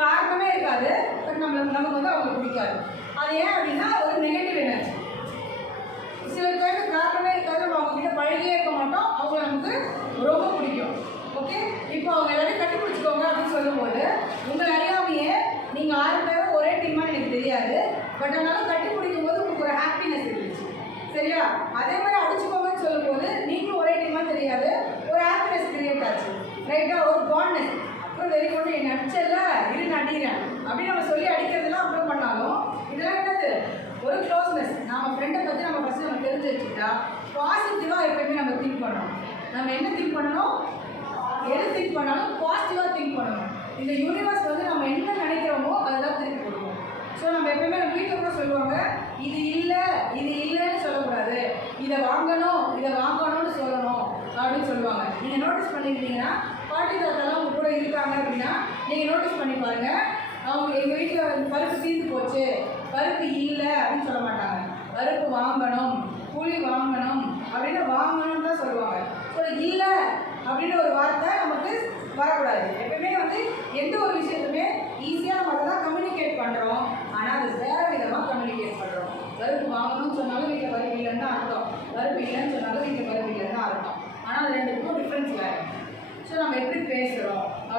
காரணமே இருக்காது, பட் நமக்கு வந்து அவங்களுக்கு பிடிக்காது. அது ஏன் அப்படின்னா ஒரு நெகட்டிவ் எனர்ஜி. சில பேருக்கு காரணமே இருக்காது, நம்ம அவங்ககிட்ட பழகியே இருக்க மாட்டோம், அவங்க நமக்கு ரொம்ப பிடிக்கும். ஓகே. இப்போ அவங்க எல்லாரையும் கட்டி பிடிச்சிக்கோங்க அப்படின்னு சொல்லும்போது உங்களை அறியாமையே நீங்கள் 6 பேரும் ஒரே டீமான்னு எனக்கு தெரியாது, பட் ஆனாலும் கட்டி பிடிக்கும் போது உங்களுக்கு ஒரு ஹாப்பினஸ் இருந்துச்சு. சரியா? அதே மாதிரி அடிச்சுக்கோங்கன்னு சொல்லும்போது நீங்களும் ஒரே டீமாக தெரியாது, ஒரு ஹாப்பினஸ் கிரியேட் ஆச்சு. ரைட்டாக? ஒரு பாண்ட்னஸ். அப்புறம் வெறி கொண்டு என் நடிச்சல இரு நடிக்கிறேன் அப்படின்னு நம்ம சொல்லி அடிக்கிறதுலாம் அப்புறம் பண்ணாலும் இதெல்லாம் என்னது, ஒரு க்ளோஸ்னஸ். நம்ம ஃப்ரெண்டை பற்றி நம்ம ஃபஸ்ட்டு நம்ம தெரிஞ்சு வச்சுக்கிட்டா பாசிட்டிவாக எப்பயுமே நம்ம திங்க் பண்ணணும். நம்ம என்ன திங்க் பண்ணணும், எது திங்க் பண்ணாலும் பாசிட்டிவாக திங்க் பண்ணணும். இந்த யூனிவர்ஸ் வந்து நம்ம என்ன நினைக்கிறோமோ அதுதான் திருப்பி கொடுக்கும். ஸோ நம்ம எப்பயுமே நம்ம வீட்டில் கூட சொல்லுவாங்க, இது இல்லை இது இல்லைன்னு சொல்லக்கூடாது, இதை வாங்கணும்னு சொல்லணும் அப்படின்னு சொல்லுவாங்க. நீங்கள் நோட்டீஸ் பண்ணியிருந்தீங்கன்னா பாட்டி தாத்தாலாம் உங்க கூட இருக்காங்க அப்படின்னா நீங்கள் நோட்டீஸ் பண்ணி பாருங்கள். அவங்க எங்கள் வீட்டில் பருப்பு தீர்ந்து போச்சு, பருப்பு இல்லை அப்படின்னு சொல்ல மாட்டாங்க. பருப்பு வாங்கணும், புளி வாங்கணும் அப்படின்னு வாங்கணும்னு தான் சொல்லுவாங்க. ஸோ இல்லை அப்படின்னு ஒரு வார்த்தை நமக்கு வரக்கூடாது. எப்பவுமே வந்து எந்த ஒரு விஷயம்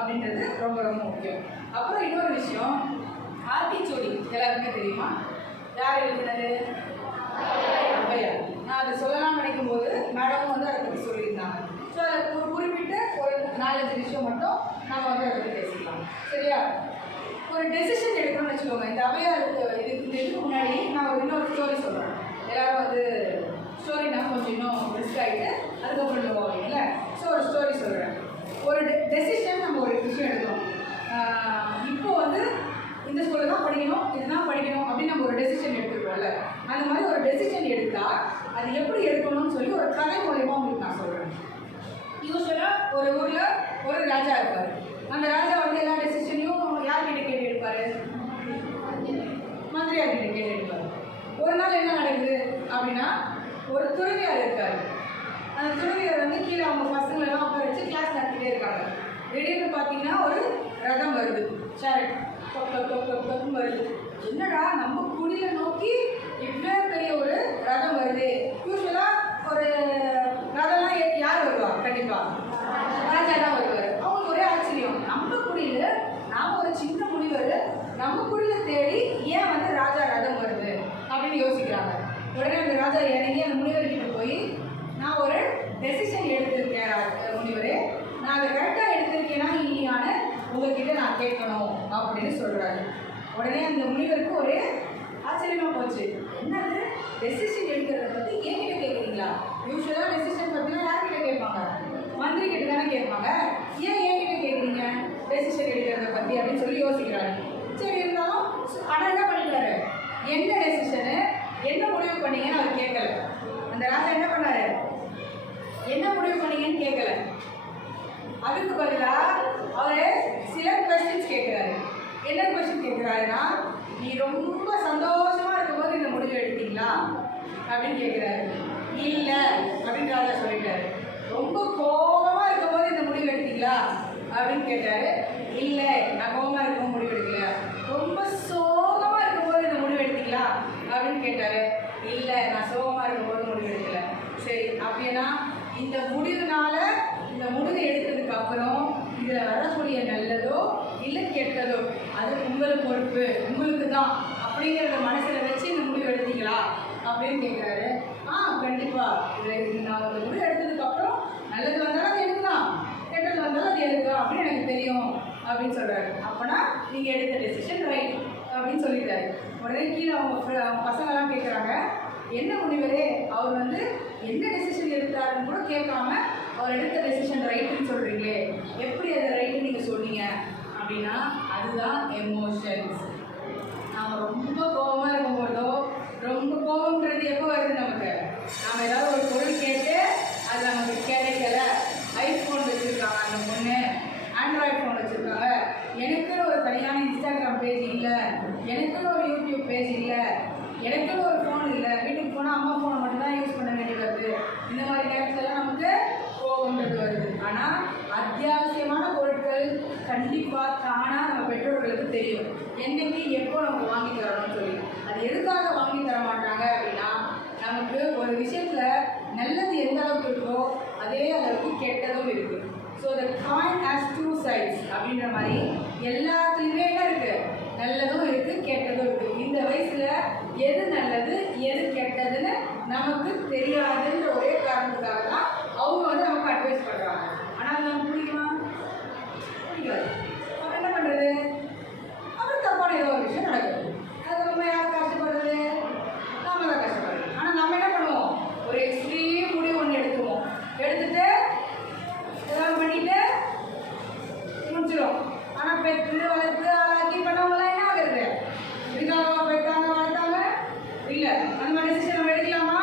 அப்படின்றது ரொம்ப ரொம்ப முக்கியம். அப்புறம் இன்னொரு விஷயம், ஆத்திச்சூடி எல்லாருக்குமே தெரியுமா? யார் எழுதினது? ஔவையார். நான் அதை சொல்லலாம்னு நினைக்கும் போது மேடமும் வந்து அதை பற்றி சொல்லியிருந்தாங்க. ஸோ அதை குறிப்பிட்ட ஒரு 4-5 விஷயம் மட்டும் நம்ம வந்து அதை பற்றி பேசிக்கலாம். சரியா? ஒரு டெசிஷன் எடுக்கணும்னு வச்சுக்கோங்க. இந்த ஔவையாருக்கு இதுக்கு முன்னாடி நான் இன்னொரு ஸ்டோரி சொல்கிறேன். எல்லாரும் வந்து ஸ்டோரினா கொஞ்சம் இன்னும் ரிஸ்க் ஆகிட்டு அதுக்கப்புறம் இன்னும் போவீங்கல்ல. ஸோ ஒரு ஸ்டோரி சொல்கிறேன். ஒரு டெசிஷன் நம்ம ஒரு விஷயம் எடுக்கணும். இப்போ வந்து இந்த ஸ்கூலில் தான் படிக்கணும், இதுதான் படிக்கணும் அப்படின்னு நம்ம ஒரு டெசிஷன் எடுத்துருக்கோம்ல. அந்த மாதிரி ஒரு டெசிஷன் எடுத்தால் அது எப்படி எடுக்கணும்னு சொல்லி ஒரு கதை மூலயமா உங்களுக்கு நான் சொல்கிறேன். யூஸ்வலாக ஒரு ஊரில் ஒரு ராஜா இருப்பார். அந்த ராஜா வந்து எல்லா டெசிஷனையும் யார்கிட்ட கேட்டு எடுப்பார்? மந்திரியார்கிட்ட கேட்டு எடுப்பார். ஒரு நாள் என்ன நடக்குது அப்படின்னா, ஒரு துறவியார் இருக்கார். அந்த துறவியார் வந்து கீழே அவங்க பசங்களெல்லாம் உட்கார வச்சு கிளாஸ் நடத்திட்டே இருக்காங்க. திடீர்னு பார்த்தீங்கன்னா ஒரு ரதம் வருது, சேரட் தொப்புன்னு வருது. என்னடா நம்ம குடியை நோக்கி இவ்வளோ பெரிய ஒரு ரதம் வருது. யூஸ்வலாக ஒரு ரதம்லாம் யார் வருவா? கண்டிப்பாக ராஜா தான் வருவார். அவங்களுக்கு ஒரே ஆச்சரியம், நம்ம குடியில் நாம் ஒரு சின்ன முனிவர் நம்ம குடியில் தேடி ஏன் வந்து ராஜா ரதம் வருது அப்படின்னு யோசிக்கிறாங்க. உடனே அந்த ராஜா இறங்கி அந்த முனிவர்கிட்ட போய், நான் ஒரு டெசிஷன் எடுத்திருக்கேன் முனிவரே, நான் அதை கரெக்டாக எடுத்திருக்கேன்னா இல்லையான உங்ககிட்ட நான் கேட்கணும் அப்படின்னு சொல்கிறாரு. உடனே அந்த முனிவருக்கு ஒரே ஆச்சரியமாக போச்சு. என்னது டெசிஷன் எடுக்கிறத பற்றி என்கிட்ட கேட்குறீங்களா? யூஸ்வலாக டெசிஷன் பற்றினா யார்கிட்ட கேட்பாங்க? மந்திரி கிட்ட தானே கேட்பாங்க. ஏன் என்கிட்ட கேட்குறீங்க டெசிஷன் எடுக்கிறத பற்றி அப்படின்னு சொல்லி யோசிக்கிறாரு. சரி, இருந்தாலும் ஆனால் என்ன பண்ணிட்டாரு? என்ன டெசிஷனு, என்ன முடிவு பண்ணீங்கன்னு அவர் கேட்கல. அந்த ராஜா என்ன பண்ணாரு? என்ன முடிவு பண்ணீங்கன்னு கேட்கல. அதுக்கு பதிலாக அவர் சில கொஸ்டின்ஸ் கேட்குறாரு. என்ன கொஸ்டின் கேட்குறாருன்னா, நீ ரொம்ப சந்தோஷமாக இருக்கும்போது இந்த முடிவு எடுத்தீங்களா அப்படின்னு கேட்குறாரு. இல்லை அப்படின்னு ராஜா சொல்லிட்டாரு. ரொம்ப கோபமாக இருக்கும்போது இந்த முடிவு எடுத்தீங்களா அப்படின்னு கேட்டாரு. இல்லை, நான் கோபமாக இருக்கும்போது முடிவு எடுக்கல. ரொம்ப சோகமாக இருக்கும்போது இந்த முடிவு எடுத்தீங்களா அப்படின்னு கேட்டாரு. இல்லை, நான் சோகமாக இருக்கும்போது முடிவு எடுக்கல. சரி, அப்படின்னா இந்த முடிவுனால இந்த முடிவு எடுத்ததுக்கு அப்புறம் இதில் வரக்கூடிய நல்லதோ இல்லை கெட்டதோ அது உங்களுக்கு பொறுப்பு, உங்களுக்கு தான் அப்படிங்கிறத மனசில் வச்சு இந்த முடிவு எடுத்தீங்களா அப்படின்னு கேட்குறாரு. கண்டிப்பாக இது நான் அந்த முடிவு எடுத்ததுக்கப்புறம் நல்லது வந்தாலும் அது எனக்கு தான், கெட்டது வந்தாலும் அது எனக்கு தான் அப்படின்னு எனக்கு தெரியும் அப்படின்னு சொல்கிறாரு. அப்போனா நீங்கள் எடுத்த டெசிஷன் ரைட் அப்படின்னு சொல்லிட்டாரு. உடனே கீழே அவங்க பசங்கள்லாம் கேட்குறாங்க, என்ன முனிவரே, அவர் வந்து என்ன டெசிஷன் எடுத்தாருன்னு கூட கேட்காம அவர் எடுத்த டெசிஷன் ரைட்டுன்னு சொல்கிறீங்களே, எப்படி அதை ரைட்டுன்னு நீங்கள் சொன்னீங்க அப்படின்னா, அதுதான் எமோஷன்ஸ். நாம் ரொம்ப கோபமாக இருக்கும்போதோ, ரொம்ப கோபம்ன்றது எப்போ வருது நமக்கு? நாம் ஏதாவது ஒரு பொருள் கேட்டு அது நமக்கு கிடைக்கல. ஐஃபோன் வச்சுருக்காங்க அந்த பொண்ணு, ஆண்ட்ராய்ட் ஃபோன் வச்சுருக்காங்க, எனக்குன்னு ஒரு தனியான இன்ஸ்டாகிராம் பேஜ் இல்லை, எனக்குன்னு ஒரு யூடியூப் பேஜ் இல்லை, எனக்குன்னு ஒரு ஃபோன் இல்லை, வீட்டுக்கு போனால் அம்மா ஃபோனை மட்டும்தான் யூஸ் பண்ண வேண்டி வருது. இந்த மாதிரி நேரத்துலலாம் நமக்கு கோபம்ன்றது வருது. ஆனால் அத்தியாவசியமான பொருட்கள் கண்டிப்பாக தானாக நம்ம பெற்றோர்களுக்கு தெரியும், என்னைக்கு எப்போ நமக்கு வாங்கி தரணும்னு சொல்லி. அது எதுக்காக வாங்கி தர மாட்டாங்க அப்படின்னா, நமக்கு ஒரு விஷயத்தில் நல்லது எந்த அளவுக்கு இருக்கோ அதே அளவுக்கு கெட்டதும் இருக்குது. So the coin has two sides அப்படின்ற மாதிரி எல்லாத்துலேயுமே என்ன இருக்குது? நல்லதும் இருக்குது, கெட்டதும் இருக்குது. இந்த வயசில் எது நல்லது எது கெட்டதுன்னு நமக்கு தெரியாதுன்ற ஒரே காரணத்துக்காக தான் அவங்க வந்து நமக்கு அட்வைஸ் பண்ணுறாங்க. ஆனால் அது நமக்கு பிடிக்குமா? பிடிக்காது. அப்புறம் என்ன பண்ணுறது? அப்புறம் தப்பான ஏதோ ஒரு விஷயம் நடக்குது. அதுக்கப்புறமா யார் கஷ்டப்படுறது? நாம தான் கஷ்டப்படுறது. ஆனால் நம்ம என்ன பண்ணுவோம்? ஒரு எக்ஸ்ட்ரீம் முடிவு ஒன்று எடுத்துவோம். எடுத்துட்டு ஏதாவது பண்ணிட்டு முடிச்சிடும். ஆனால் பெற்று வளர்த்து ஆளாக்கி பண்ணவங்களாம் என்ன ஆகுறது? இதுக்காக பெற்றாங்க வளர்த்தாங்க இல்லை. அந்த மாதிரி டெசிஷன் நம்ம எடுக்கலாமா?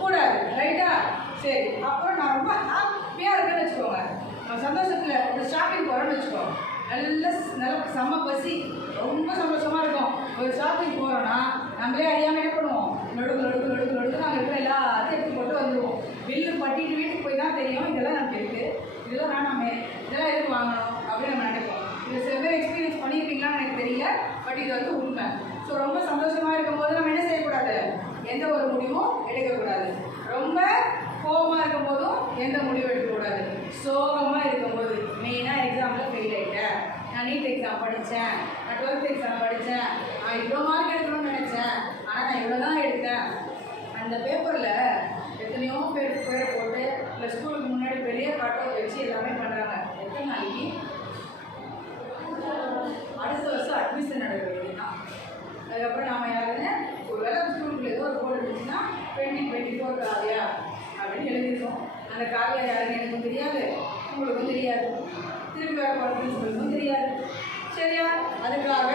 கூடாது. ரைட்டா? சரி, அப்புறம் நான் ரொம்ப ஹாப்பியாக இருக்கேன்னு வச்சுக்கோங்க. நம்ம சந்தோஷத்தில் ஒரு ஷாப்பிங் போகிறோன்னு வச்சுக்கோங்க. நல்ல செம்ம பசி, ரொம்ப சந்தோஷமாக இருக்கும். ஒரு ஷாப்பிங் போகிறோன்னா நம்மளே அறியாமல் என்ன பண்ணுவோம்? நொடுக்கு நாங்கள் இருக்கிற எல்லாத்தையும் எடுத்து போட்டு வந்துடுவோம். பில்லு பட்டிட்டு வீட்டுக்கு போய் தான் தெரியும், இதெல்லாம் நமக்கு இருக்குது, இதெல்லாம் வேணாமே, இதெல்லாம் எதுக்கு வாங்கணும் அப்படின்னு நம்ம நினைப்போம். இது சில பேர் எக்ஸ்பீரியன்ஸ் பண்ணியிருப்பீங்களான்னு எனக்கு தெரியல, பட் இது வந்து உண்மை. ஸோ ரொம்ப சந்தோஷமாக இருக்கும்போது நம்ம என்ன செய்யக்கூடாது? எந்த ஒரு முடிவும் எடுக்கக்கூடாது. ரொம்ப கோபமாக இருக்கும் போதும் எந்த முடிவும் எடுக்கக்கூடாது. சோகமாக இருக்கும்போது மெயினாக எக்ஸாமில் ஃபெயில் ஆகிட்டேன், நான் நீட் எக்ஸாம் படித்தேன், நான் 12th எக்ஸாம் படித்தேன், நான் இவ்வளோ மார்க் எடுக்கணும்னு நினச்சேன், ஆனால் நான் இவ்வளோ தான் எடுத்தேன். அந்த பேப்பரில் எத்தனையோ பேர் பேரை போட்டு இல்லை ஸ்கூலுக்கு முன்னாடி பெரிய கட்டை வச்சு எல்லாமே பண்ணுறாங்க. எத்தனை நாளைக்கு அடுத்த வருஷம் அட்மிஷன் நடக்க வேண்டியதுதான். அதுக்கப்புறம் நாம் யாருன்னு ஒரு வேலை ஸ்கூலுக்கு ஏதோ ஒரு போர்டு இருந்துச்சுன்னா 2024 காவியா அப்படின்னு எழுதியிருக்கோம். அந்த காவியா யாருன்னு எனக்கும் தெரியாது, உங்களுக்கும் தெரியாது, திருப்பி வேறு பிரின்சிபலுக்கும் தெரியாது. சரியா? அதுக்காக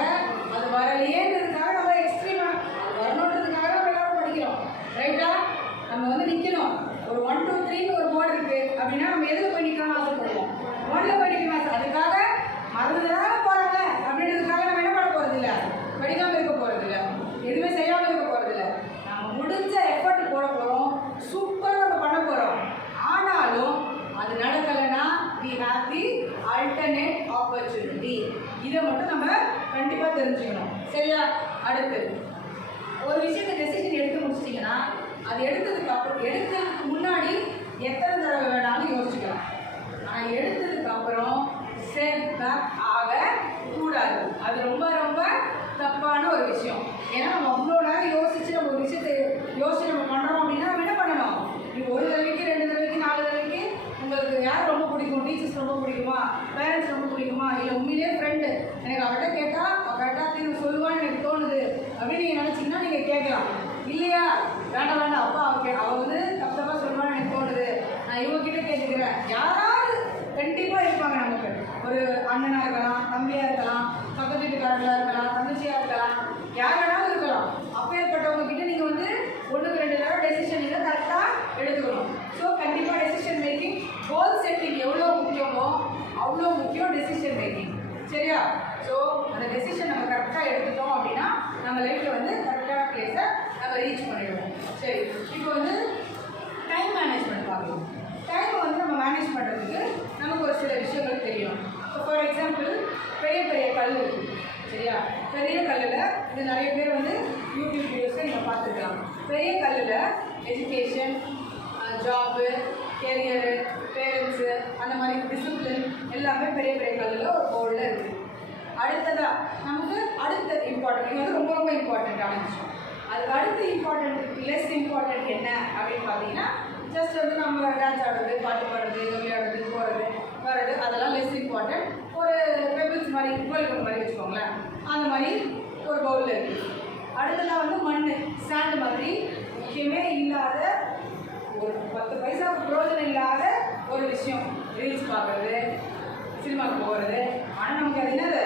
அது வரலையேன்றதுக்காக நம்ம எக்ஸ்ட்ரீமாக அது வரணுன்றதுக்காக நம்ம எல்லாரும் படிக்கிறோம். ரைட்டா? நம்ம வந்து நிற்கணும். ஒரு 1 2 3 ஒரு போர்டு இருக்குது அப்படின்னா நம்ம எதில் போய் நிற்கணும்னு ஆசைப்படுவோம்? 1ல் போய் நிற்கணும். அதுக்காக மறந்துதானே போகிறாங்க அப்படின்றதுக்காக நம்ம என்ன பண்ண போகிறதில்ல, படிக்காமல் இருக்க போகிறதில்ல, எதுவுமே செய்யாமல் இருக்க போகிறதில்ல. நம்ம முடிஞ்ச எஃபர்ட் போட போகிறோம், சூப்பராக நம்ம பண்ண போகிறோம். ஆனாலும் அது நடக்கலைன்னா we have the alternate opportunity. இதை மட்டும் நம்ம கண்டிப்பாக தெரிஞ்சுக்கணும். சரியா? அடுத்து ஒரு விஷயத்தை டெசிஷன் எடுத்து முடிச்சிட்டிங்கன்னா அது எடுத்ததுக்கு முன்னாடி எத்தனை தடவை வேணாலும் யோசிச்சுக்கலாம். ஆனால் எடுத்ததுக்கு அப்புறம் செட் பேக் ஆகக்கூடாது. அது ரொம்ப ரொம்ப தப்பான ஒரு விஷயம். ஏன்னா நம்ம அவ்வளோ நேரம் யோசிச்சு நம்ம ஒரு விஷயத்தை யோசிச்சு நம்ம பண்ணுறோம் அப்படின்னா நம்ம என்ன பண்ணணும்? நீ 1 தடவைக்கு 2 தடவைக்கு 4 தடவைக்கு உங்களுக்கு யார் ரொம்ப பிடிக்கும்? டீச்சர்ஸ் ரொம்ப பிடிக்குமா, பேரண்ட்ஸ் ரொம்ப பிடிக்குமா, இல்லை உண்மையிலே ஃப்ரெண்டு எனக்கு அவர்கிட்ட கேட்டால் அவள் கரெக்டாக தீர்வு சொல்லுவான்னு எனக்கு தோணுது அப்படின்னு நீங்கள் நினச்சிங்கன்னா நீங்கள் கேட்கலாம். இல்லையா? வேண்டாம் வேண்டாம், அப்பா அவள் வந்து தப்பாக சொல்லுவான்னு எனக்கு தோணுது, நான் இவங்ககிட்ட கேட்டுக்கிறேன். யாராவது கண்டிப்பாக இருப்பாங்க நமக்கு. ஒரு அண்ணனாக இருக்கலாம், தம்பியாக இருக்கலாம், பக்கத்து வீட்டுக்காரர்களாக இருக்கலாம், தங்கச்சியாக இருக்கலாம், யார் வேணாலும் இருக்கலாம். அப்பேற்பட்டவங்க கிட்ட நீங்கள் வந்து 1க்கு 2 தடவை டெசிஷன் இதை கரெக்டாக எடுத்துக்கணும். ஸோ கண்டிப்பாக டெசிஷன் மேக்கிங், கோல் செட்டிங் எவ்வளோ முக்கியமோ அவ்வளோ முக்கியம் டெசிஷன் மேக்கிங். சரியா? ஸோ அந்த டெசிஷன் நம்ம கரெக்டாக எடுத்துட்டோம் அப்படின்னா நம்ம லைஃப்பில் வந்து கரெக்டான பிளேஸை நம்ம ரீச் பண்ணிடுவோம். சரி, இப்போ வந்து டைம் மேனேஜ்மெண்ட் பார்க்கலாம். டைமை வந்து நம்ம மேனேஜ் பண்ணுறதுக்கு நமக்கு ஒரு சில விஷயங்கள் தெரியணும். இப்போ ஃபார் எக்ஸாம்பிள் பெரிய பெரிய கல் இருக்குது. சரியா? பெரிய கல்லில் இது நிறைய பேர் வந்து யூடியூப் வீடியோஸை நீங்கள் பார்த்துக்கலாம். பெரிய கல்லில் எஜுகேஷன், ஜாபு, கெரியரு, பேரண்ட்ஸு, அந்த மாதிரி டிசிப்ளின் எல்லாமே பெரிய பெரிய கல்லில் ஒரு போர்டில் இருக்குது. அடுத்ததாக நமக்கு அடுத்த இம்பார்ட்டன்ட், இது வந்து ரொம்ப ரொம்ப இம்பார்ட்டண்ட்டான விஷயம். அதுக்கு அடுத்து இம்பார்ட்டன்ட் லெஸ் இம்பார்ட்டன்ட் என்ன அப்படின்னு பார்த்தீங்கன்னா ஜஸ்ட் வந்து நம்ம டான்ஸ் ஆடுறது, பாட்டு பாடுறது, விளையாடுறது, போகிறது வர்றது அதெல்லாம் லெஸ் இம்பார்ட்டன்ட். ஒரு பெபிள்ஸ் மாதிரி கோல்கோல் மாதிரி வச்சுக்கோங்களேன், அந்த மாதிரி ஒரு பவுலில் இருக்குது. அடுத்ததாக வந்து மண், சாண்ட் மாதிரி முக்கியமே இல்லாத ஒரு 10 பைசாவுக்கு பிரயோஜனம் இல்லாத ஒரு விஷயம். ரீல்ஸ் பார்க்குறது, சினிமாவுக்கு போகிறது. ஆனால் நமக்கு அது என்னது?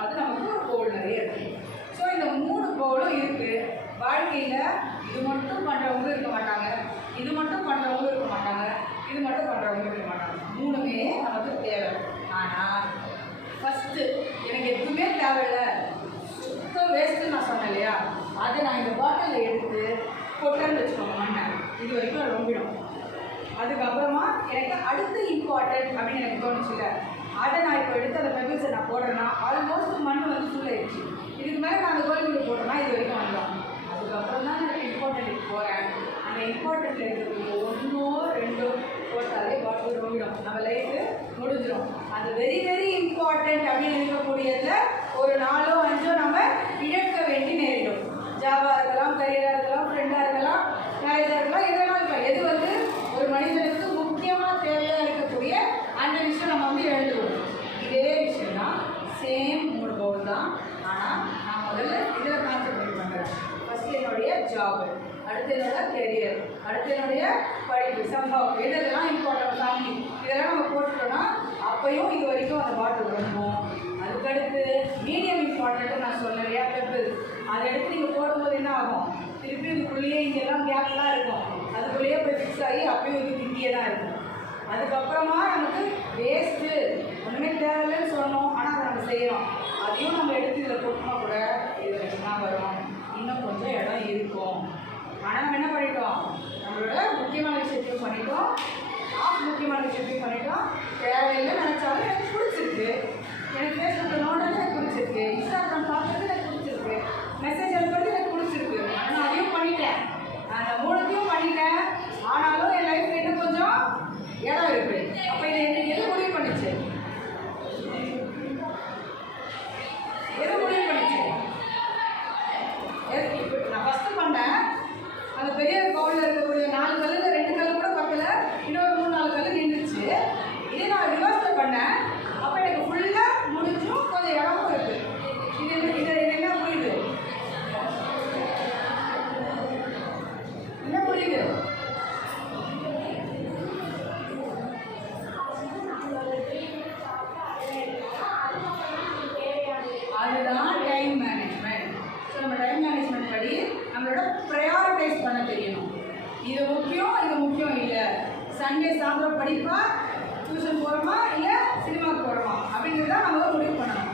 அது நமக்கு ஒரு பவுல் நிறைய இருக்குது. ஸோ இந்த 3 பவுலும் இருக்குது. வாழ்க்கையில் இது மட்டும் பண்ணுறவங்க இருக்க மாட்டாங்க, இது மட்டும் பண்ணுறவங்க இருக்க மாட்டாங்க, இது மட்டும் பண்ணுறவங்க இருக்க மாட்டாங்க. 3மே நமக்கு தேவை. ஆனால் ஃபஸ்ட்டு எனக்கு எதுவுமே தேவையில்லை, சுத்தம் வேஸ்ட்டுன்னு நான் சொன்னேன் இல்லையா, அதை நான் இந்த பாட்டிலில் எடுத்து கொட்டன்னு வச்சுக்கோங்க மண்ணை, இது வரைக்கும் அது ரொம்பிடும். அதுக்கப்புறமா எனக்கு அடுத்து இம்பார்ட்டன்ட் அப்படின்னு எனக்கு தோணுச்சுல, அதை நான் இப்போ எடுத்து அந்த பெபிள்ஸை நான் போடுறேன்னா ஆல்மோஸ்ட் மண் வந்து ஃபுல் ஆயிடுச்சு. இதுக்கு மேலே நான் அந்த கோல்கோல் போட்டேன்னா இது வரைக்கும் வந்துடும். அதுக்கப்புறம் தான் எனக்கு இம்பார்ட்டன்ட்டுக்கு போகிறேன். அந்த இம்பார்ட்டன்ட்டில் இருக்கிறது 1 2 போட்டாலே பாட்டில் ரொம்பிடும், நம்ம லைஃபு முடிஞ்சிடும். அது வெரி வெரி இம்பார்ட்டன்ட் அப்படின்னு இருக்கக்கூடியதில் ஒரு 4 5 நம்ம இழக்க வேண்டி நேரிடும். ஜாபாக இருக்கலாம், கரியராக இருக்கலாம், ஃப்ரெண்டாக இருக்கலாம், மேரேஜாக இருக்கலாம், எது வேணாலும் இருக்கலாம். எது வந்து ஒரு மனிதனுக்கு முக்கியமாக தேவையாக இருக்கக்கூடிய அந்த விஷயம் நம்ம வந்து எழுதுவோம். இதே விஷயம் தான், சேம் 3 பவுல் தான். ஆனால் நான் முதல்ல இதில் கான்சென்ட்ரேட் பண்ணுறேன். ஃபஸ்ட்டு என்னுடைய ஜாபு, அடுத்து என்னோட கெரியர், அடுத்து என்னுடைய படிப்பு, சம்பவம், இதெல்லாம் இம்பார்ட்டன்ட், ஃபேமிலி, இதெல்லாம் நம்ம போட்டுட்டோன்னா அப்பையும் இது வரைக்கும் அந்த பாட்டில் ரொம்பவும். அதுக்கடுத்து மீடியம் இம்பார்ட்டன்ட்டு நான் சொன்னேன் இல்லையா, பெப்பிள், அதை எடுத்து நீங்கள் போடும்போது என்ன ஆகும்? திருப்பி இதுக்குள்ளேயே இங்கெல்லாம் கேப்லாம் இருக்கும், அதுக்குள்ளேயே போய் ஃபிக்ஸ் ஆகி அப்பயும் இது திங்கியே தான் இருக்கும். அதுக்கப்புறமா நமக்கு வேஸ்ட்டு ஒன்றுமே தேவையில்லைன்னு சொன்னோம், ஆனால் அதை நம்ம செய்கிறோம். அதையும் நம்ம எடுத்து இதில் போட்டோம்னா கூட இது தான் வரும், இன்னும் கொஞ்சம் இடம் இருக்கும். ஆனால் நம்ம என்ன பண்ணிட்டோம்? நம்மளோட முக்கியமான விஷயத்தையும் பண்ணிட்டோம், முக்கியமான விஷயத்தையும் பண்ணிட்டோம். தேவையில்லை நினச்சாலும் எனக்கு பிடிச்சிருக்கு, எனக்கு ஃபேஸ்புக்கில் நோண்டது எனக்கு பிடிச்சிருக்கு, இன்ஸ்டாகிராம் பார்க்குறது எனக்கு பிடிச்சிருக்கு, மெசேஜ் அனுப்புறது எனக்கு பிடிச்சிருக்கு. ஆனால் அதையும் பண்ணிட்டேன், அந்த 3த்தையும் பண்ணிட்டேன். ஆனாலும் என் லைஃப் என்ன அதுதான் டைம் மேனேஜ்மெண்ட். ஸோ நம்ம டைம் மேனேஜ்மெண்ட் படி நம்மளோட ப்ரையாரிட்டைஸ் பண்ண தெரியணும். இது முக்கியம் இல்லை. சண்டே சாயந்தரம் படிப்பா, டியூஷன் போகிறோமா இல்லை சினிமாவுக்கு போகிறோமா அப்படிங்கிறத நம்ம முடிவு பண்ணணும்.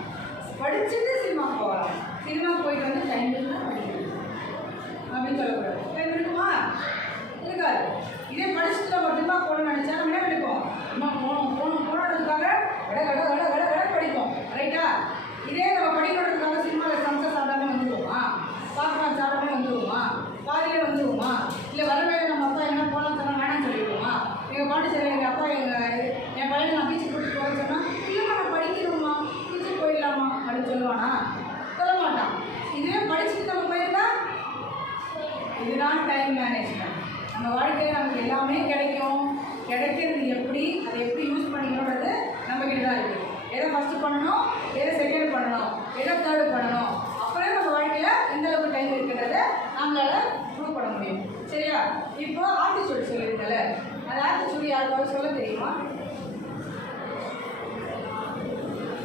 படிச்சுட்டு சினிமாவுக்கு போகலாம். சினிமாவுக்கு போயிட்டு வந்து டைம் இருந்தால் படிக்கணும் அப்படின்னு சொல்லக்கூடாது. டைம் இருக்குமா? இருக்காது. இதே படிச்சுட்டு நம்ம சினிமா போகணும்னு நினச்சா நம்ம என்ன படிப்போம்? அம்மா போனதுக்காக கட படிப்போம். ரைட்டா? இதே நம்ம படிக்கிறதுக்காக சினிமாவில் சமைச்சா சாப்பிடாம வந்துடுவோமா? பாப்கார்ன் சாப்பிடாம வந்துடுவோமா? பாதியில் வந்துடுவோமா? இல்லை வரவே நம்ம அப்பா என்ன போகலாம் சொன்னால் வேணாம்னு சொல்லிடுவோமா? எங்கள் பாட்டு சரி எங்கள் அப்பா என் பையனை நான் பீச்சுக்கு கூட்டிட்டு போக சொன்னால் இல்லைம்மா நான் படிக்கணுமா, பீச்சுக்கு போயிடலாமா அப்படின்னு சொல்லுவானா? சொல்ல மாட்டான். இதுவே படிச்சுட்டு நம்ம போயிருந்தா இதுதான் டைம் மேனேஜ்மெண்ட். நம்ம வாழ்க்கையில் நமக்கு எல்லாமே கிடைக்கும். கிடைக்கிறது எப்படி, அதை எப்படி யூஸ் பண்ணிக்கணுன்றது நம்மக்கிட்ட தான் இருக்குது. எதை ஃபஸ்ட்டு பண்ணணும், எதை செகண்ட் பண்ணணும், எதை தேர்டு பண்ணணும், அப்புறம் நம்ம வாழ்க்கையில் எந்த அளவுக்கு டைம் இருக்குன்றதை நம்மளால் ப்ரூவ் பண்ண முடியும். சரியா? இப்போ ஆத்திச்சூடி சொல்லியிருக்கல, அந்த ஆத்திச்சூடி யாருக்காவது சொல்ல தெரியுமா?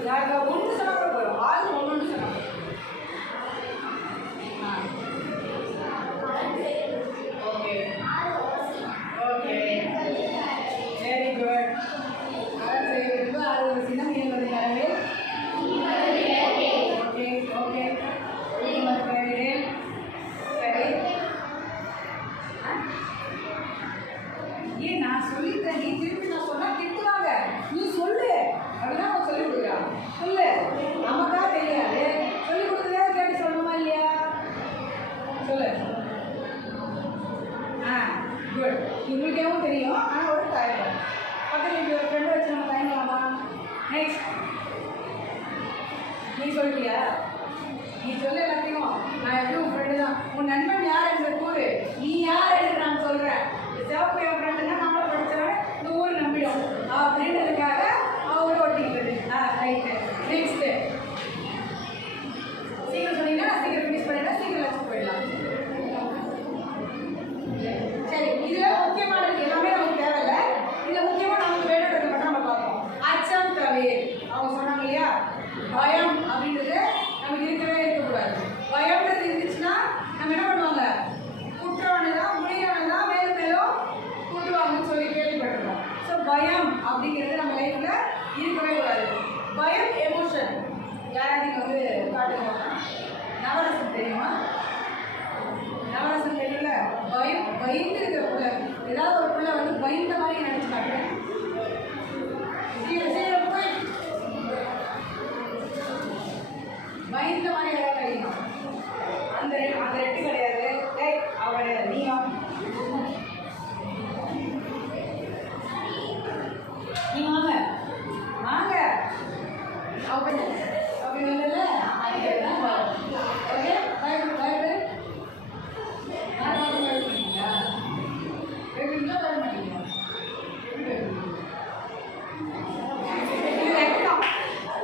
யாருக்காவது ஒன்று சொன்னால் கூட போயிடும். ஆள் ஒன்று சொன்னால் ஓகே ஓகே வெரி குட். அதான் செய்யறது அது ஒரு சின்ன மீனவது கரவே. ஓகே ஓகே சரி. ஏன் நான் சொல்லிட்டேன், நீ திருப்பி நான் சொன்னா திட்டுவாங்க. நீ சொல்லு அப்படின்னா அவன் சொல்லி கொடுக்குறான். சொல்லு, நமக்கா தெரியாது. சொல்லி கொடுத்ததே கேட்டு சொல்லணுமா இல்லையா? சொல்லு. குட். உங்களுக்கேவும் தெரியும், ஆனால் ஒரு தயக்கம். பக்கத்தில் ஒரு ஃப்ரெண்டை வச்சு நம்ம தயங்கலாமா? நெக்ஸ்ட் நீ சொல்லிட்டியா? நீ சொல்ல எல்லாத்தையும். நான் எப்படி உன் ஃப்ரெண்டு தான். உன் நண்பன் யார் என்று கூறு. நீ யார் என்று நான் சொல்கிறேன். சிவப்பு என் ஃப்ரெண்டுன்னா நம்மளை படித்தவன் இந்த ஊர் நம்பிடும் அப்படின்றதுக்காக அவரோட ஒட்டிக்கிறது. ரைட்டு. நெக்ஸ்ட்டு சீக்கிரம் சொன்னீங்கன்னா நான் சீக்கிரம் ஃபினிஷ் பண்ணிட்டேன். சீக்கிரம் லட்சம் போயிடலாம். சரி, இதில் முக்கியமானது எல்லாமே நமக்கு தேவையில்லை. இதில் முக்கியமாக நமக்கு வேணுன்றது மட்டும் நம்ம பார்ப்போம். அச்சம் தவிர அவங்க சொன்னாங்க இல்லையா, பயம் அப்படின்றது நமக்கு இருக்கவே இருக்கக்கூடாது. பயம்ன்றது இருந்துச்சுன்னா நம்ம என்ன பண்ணுவாங்க? குற்றவானதான் முடியானதான் மேலும் மேலும் கூட்டுவாங்கன்னு சொல்லி கேள்விப்பட்டிருக்கோம். ஸோ பயம் அப்படிங்கிறது நம்ம லைஃப்பில் இருக்கவே கூடாது. பயம் எமோஷன். யாராவது நீங்கள் வந்து காட்டுங்க. நவரசம் தெரியுமா? நவரசம் தெரியல. பயந்து இருக்கிற பிள்ளை, ஏதாவது ஒரு பிள்ளை வந்து பயந்த மாதிரி நினைச்சு காட்டுறேன். பயந்த மாதிரி ஏதாவது கிடைக்கும். அந்த ரெட்டு கிடையாது. அவ கிடையாது. நீ வாங்க வாங்க அப்படி வந்தல. ஓகே பயப்படு பயப்படு.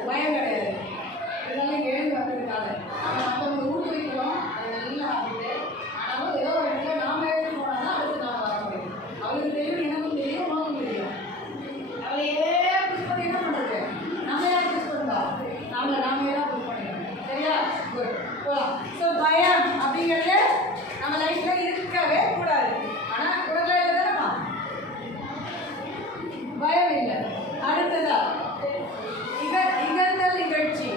பயம் கிடையாது. இதெல்லாம் எழுந்து வந்ததுக்காக நம்ம மற்றவங்க ஊக்குவிக்கிறோம். அது நல்லா ஆகிட்டு ஆனாலும் ஏதோ ஒரு இடத்துல நாம எழுந்து போனால் தான் அடுத்து நாம் வர முடியும். அவளுக்கு தெரியும், எனக்கும் தெரியும், உனக்கும் தெரியும். அவளையே புஷ் பண்ணி என்ன பண்ணுறது? நம்ம யாரும் புஷ் பண்ணுறா? நாம தான் புஷ் பண்ணிக்கணும். சரியா? குட். போகலாம். ஸோ பயம் அப்படிங்கிறது நம்ம லைஃப்பில் இருக்கவே கூடாது. ஆனால் குழந்தை தானேம்மா பயம் இல்லை. அடுத்ததா இகழ்ந்தல் நிகழ்ச்சி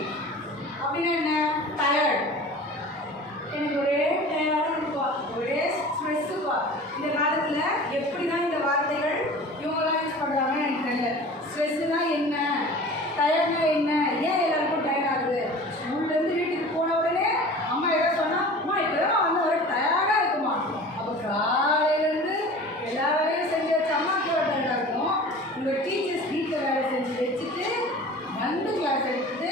அப்படின்னா என்ன? டயர்ட். எனக்கு ஒரே டயர்டாக இருக்குப்பா, ஒரே ஸ்ட்ரெஸ்ஸுப்பா. இந்த காலத்தில் எப்படி தான் இந்த வார்த்தைகள் இவங்களாம் யூஸ் பண்ணுறாங்கன்னு எனக்கு தெரியல. ஸ்ட்ரெஸ்ஸுனா என்ன, டயர்ட்னா என்ன, ஏன் எல்லாருக்கும் டயர்ட் ஆகுது? ஸ்கூல்லேருந்து வீட்டுக்கு போன உடனே அம்மா எதாவது சொன்னால் அம்மா இப்போ தான் வந்து ஒரு டயர்டாக இருக்குமா. அப்போ காலையிலேருந்து எல்லா வேலையும் செஞ்சு வச்சு அம்மாவுக்கு ஒரு டயர்டாக இருக்கும். உங்கள் டீச்சர்ஸ் வீட்டில் வேலை செஞ்சு வச்சுட்டு வந்து கிளாஸ் எடுத்துட்டு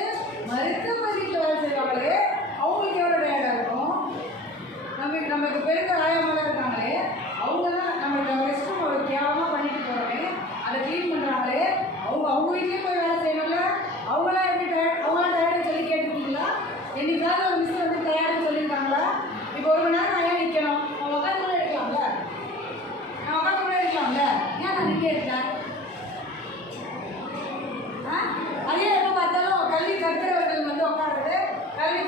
மருத்துவ வீட்டில் வேலை செய்வாங்களே அவங்களுக்கு எவ்வளோ டயர்டாக இருக்கும். நமக்கு பெருக்க ஆயமாக இருக்காங்களே அவங்க தான் நம்மளுக்கு ரெஸ்ட் ரூம் ஒரு கேவலமாக பண்ணிட்டு போகிறோமே, அதை க்ளீன் பண்ணுறாங்களே அவங்க வீட்லேயும் போய் வேலை செய்யணும்ல. அவங்களாம் எப்படி டயர்ட், அவங்களாம் டயர்டுன்னு சொல்லி கேட்டுருக்கீங்களா? என்னைக்காவது ஒரு மிஸ் வந்து டயர்டுன்னு சொல்லியிருக்காங்களா? இப்போ ஒரு மணி நேரம் நான் ஏன் நிற்கணும்? நான் உட்காந்து கூட இருக்கலாம்ல. ஏன் நான் நிற்க இருக்கேன்? அதே எப்போ பார்த்தாலும் கல்வி கற்கிறவர்கள் வந்து உட்காடுறது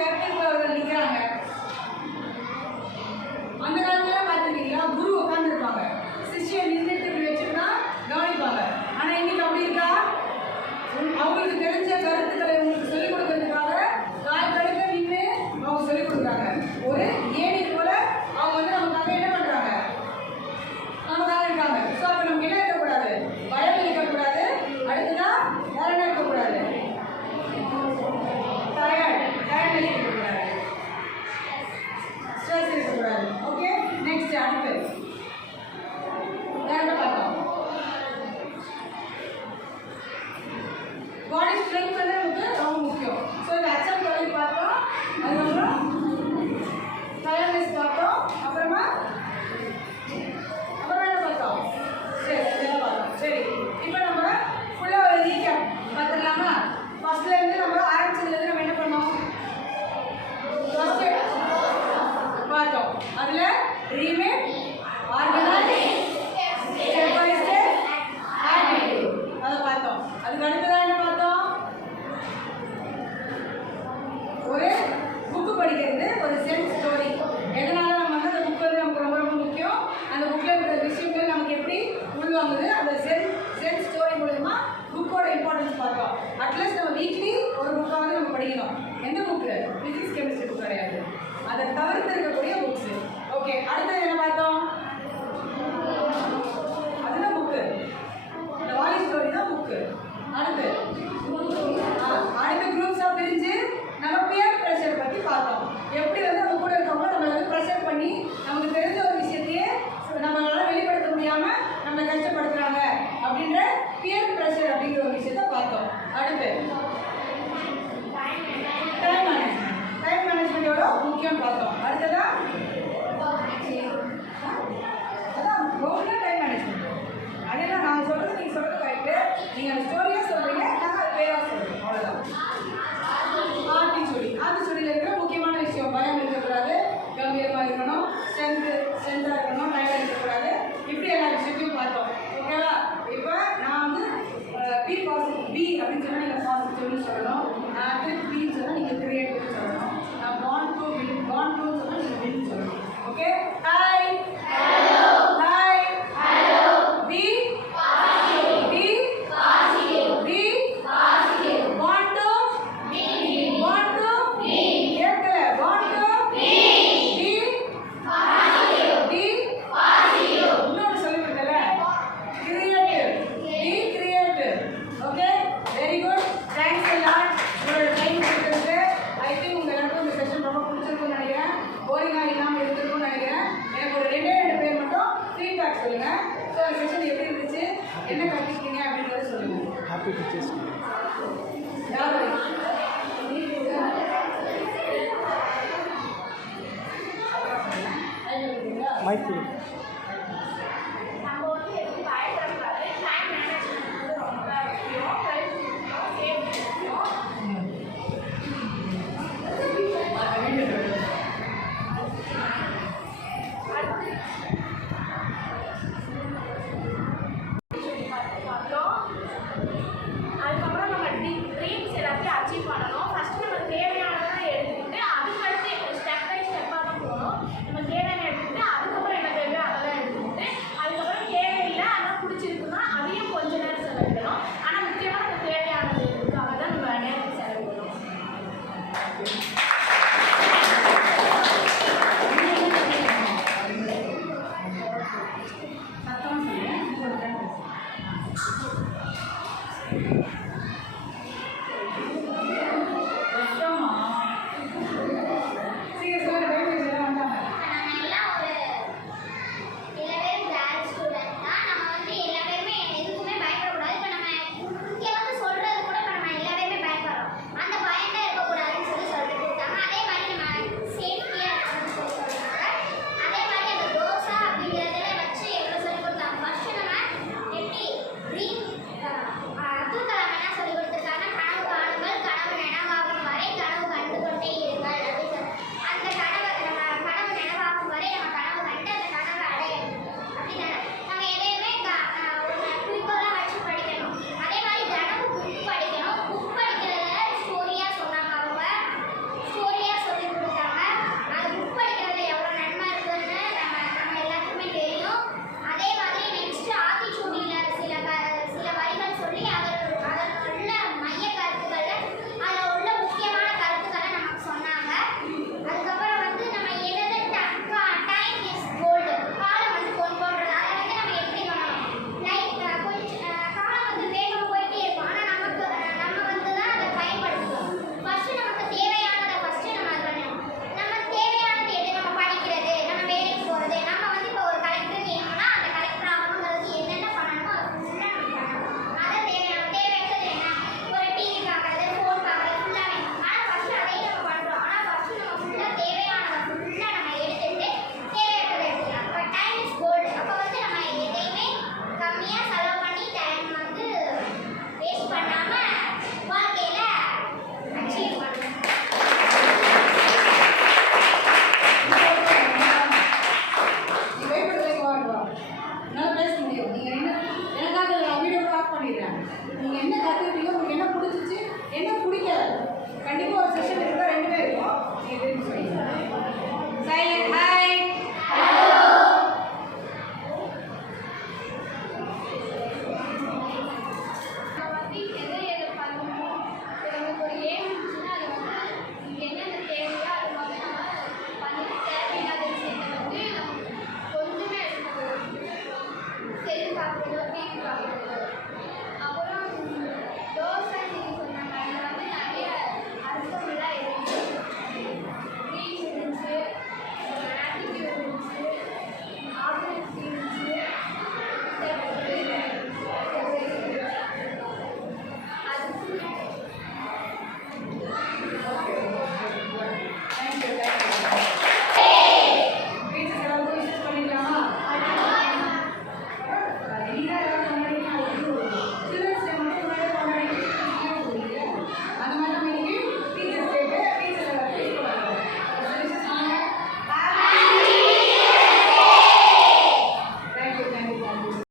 கற்பிப்பவர்கள் நிற்கிறாங்க. அந்த காலத்துல பார்த்துருக்கீங்களா, குரு உட்காந்துருப்பாங்க, சிஷ்யன் நின்றுட்டு இப்படி வச்சுக்கிட்டா கவனிப்பாங்க. ஆனால் இன்னைக்கு அப்படி இருக்கா? அவங்களுக்கு தெரிஞ்ச கருத்துக்களை உங்களுக்கு சொல்லிக் கொடுக்கறதுக்காக கால் கடுக்க நின்று அவங்க சொல்லிக் கொடுக்குறாங்க. ஒரு ஏணி போல அவங்க வந்து நமக்காக என்ன பண்றாங்க? நமக்காக இருக்காங்க. ஸோ அப்போ நமக்கு என்ன இருக்கக்கூடாது? பயம் இருக்கக்கூடாது. அடுத்ததான் வேற என்ன இருக்கக்கூடாது? டயர்ட்னஸ் இருக்கக்கூடாது, ஸ்ட்ரெஸ் இருக்கக்கூடாது. ஓகே, நெக்ஸ்ட் அடுத்து வேற என்ன பார்த்தோம்? பாடி ஸ்ட்ரென்த் வந்து நமக்கு ரொம்ப முக்கியம். ஸோ இந்த அச்சம் தொழில் பார்த்தோம், அதுக்கப்புறம் டயர்ட்னஸ் பார்த்தோம், அப்புறமா என்ன பார்த்தோம்? சரி, இதெல்லாம் பார்த்தோம். சரி, இப்போ நம்ம ஃபுல்லாக ஒரு ரீகேப் பார்த்துடலாமா? ஃபர்ஸ்ட்லேருந்து நம்ம ஆரம்பிச்சதுலேருந்து நம்ம என்ன பண்ணோம்? பார்த்தோம். அதில் remake, organise, step by step, attitude அதை பார்த்தோம். அதுக்கு அடுத்ததான் என்ன பார்த்தோம்? ஒரு புக்கு படிக்கிறது, ஒரு சென்ஸ் ஸ்டோரி. எதனால நம்ம வந்து அந்த புக் வந்து நமக்கு ரொம்ப ரொம்ப முக்கியம், அந்த புக்கில் இருக்கிற விஷயங்கள் நமக்கு எப்படி உள்வாங்குது, அந்த சென்ஸ் ஸ்டோரி மூலமா புக்கோட இம்பார்ட்டன்ஸ் பார்த்தோம். அட்லீஸ்ட் நம்ம வீக்லி ஒரு புக்காவது நம்ம படிக்கணும். எந்த புக்கு? ஃபிசிக்ஸ் கெமிஸ்ட்ரி புக் கிடையாது, அதை தவிர்த்து இருக்கக்கூடிய புக்ஸு. ஓகே, அடுத்தது என்ன பார்த்தோம்? அதுதான் புக்கு, அந்த வாலி ஸ்டோரி தான் புக்கு. அடுத்து குரூப்ஸாக பிரிஞ்சு நம்ம பியர் ப்ரெஷர் பற்றி பார்த்தோம். எப்படி வந்து நம்ம கூட இருக்கவங்க நம்மளை வந்து ப்ரெஷர் பண்ணி நமக்கு தெரிஞ்ச ஒரு விஷயத்தையே நம்மளால வெளிப்படுத்த முடியாமல் நம்மளை கஷ்டப்படுத்துகிறாங்க அப்படின்ற பியர் ப்ரெஷர் அப்படிங்கிற ஒரு விஷயத்த பார்த்தோம். அடுத்து டைம் மேனேஜ்மெண்ட் எவ்வளோ முக்கியம் பார்த்தோம். அடுத்ததான் அதான் ரொம்ப டைம் மேனேஜ்மெண்ட். அதெல்லாம் நான் சொல்கிறது நீங்கள் சொல்கிறது கரெக்டு. நீங்கள் அந்த ஸ்டோரியாக சொல்கிறீங்க, நாங்கள் அது பேராக சொல்கிறோம், அவ்வளோதான். ஆத்திச்சூடியில் இருக்கிற முக்கியமான விஷயம், பயம் இருக்கக்கூடாது, கம்பீரமாக இருக்கணும், ஸ்ட்ரென்த்தாக இருக்கணும், டயர்டாக இருக்கக்கூடாது. இப்படி எல்லா விஷயத்தையும் பார்த்தோம். ஓகேவா? இப்போ நான் வந்து பி அப்படின்னு சொன்னால் நீங்கள் பாசிட்டிவ்னு சொல்லணும். நான் பின்னு சொன்னால் நீங்கள் கிரியேட்டிவ்னு சொல்லணும். நான் பாண்ட் டூன்னு சொன்னால் நீங்கள் வின் சொல்லணும். ஓகே, ஹாய் ஹாய் பி சொல்லுங்க. ஸோ அந்த செஷன் எப்படி இருந்துச்சு, என்ன கற்றுக்கிட்டீங்க அப்படின்றத சொல்லுங்க. ஹாப்பி டீச்சர்ஸ் யார் மைக்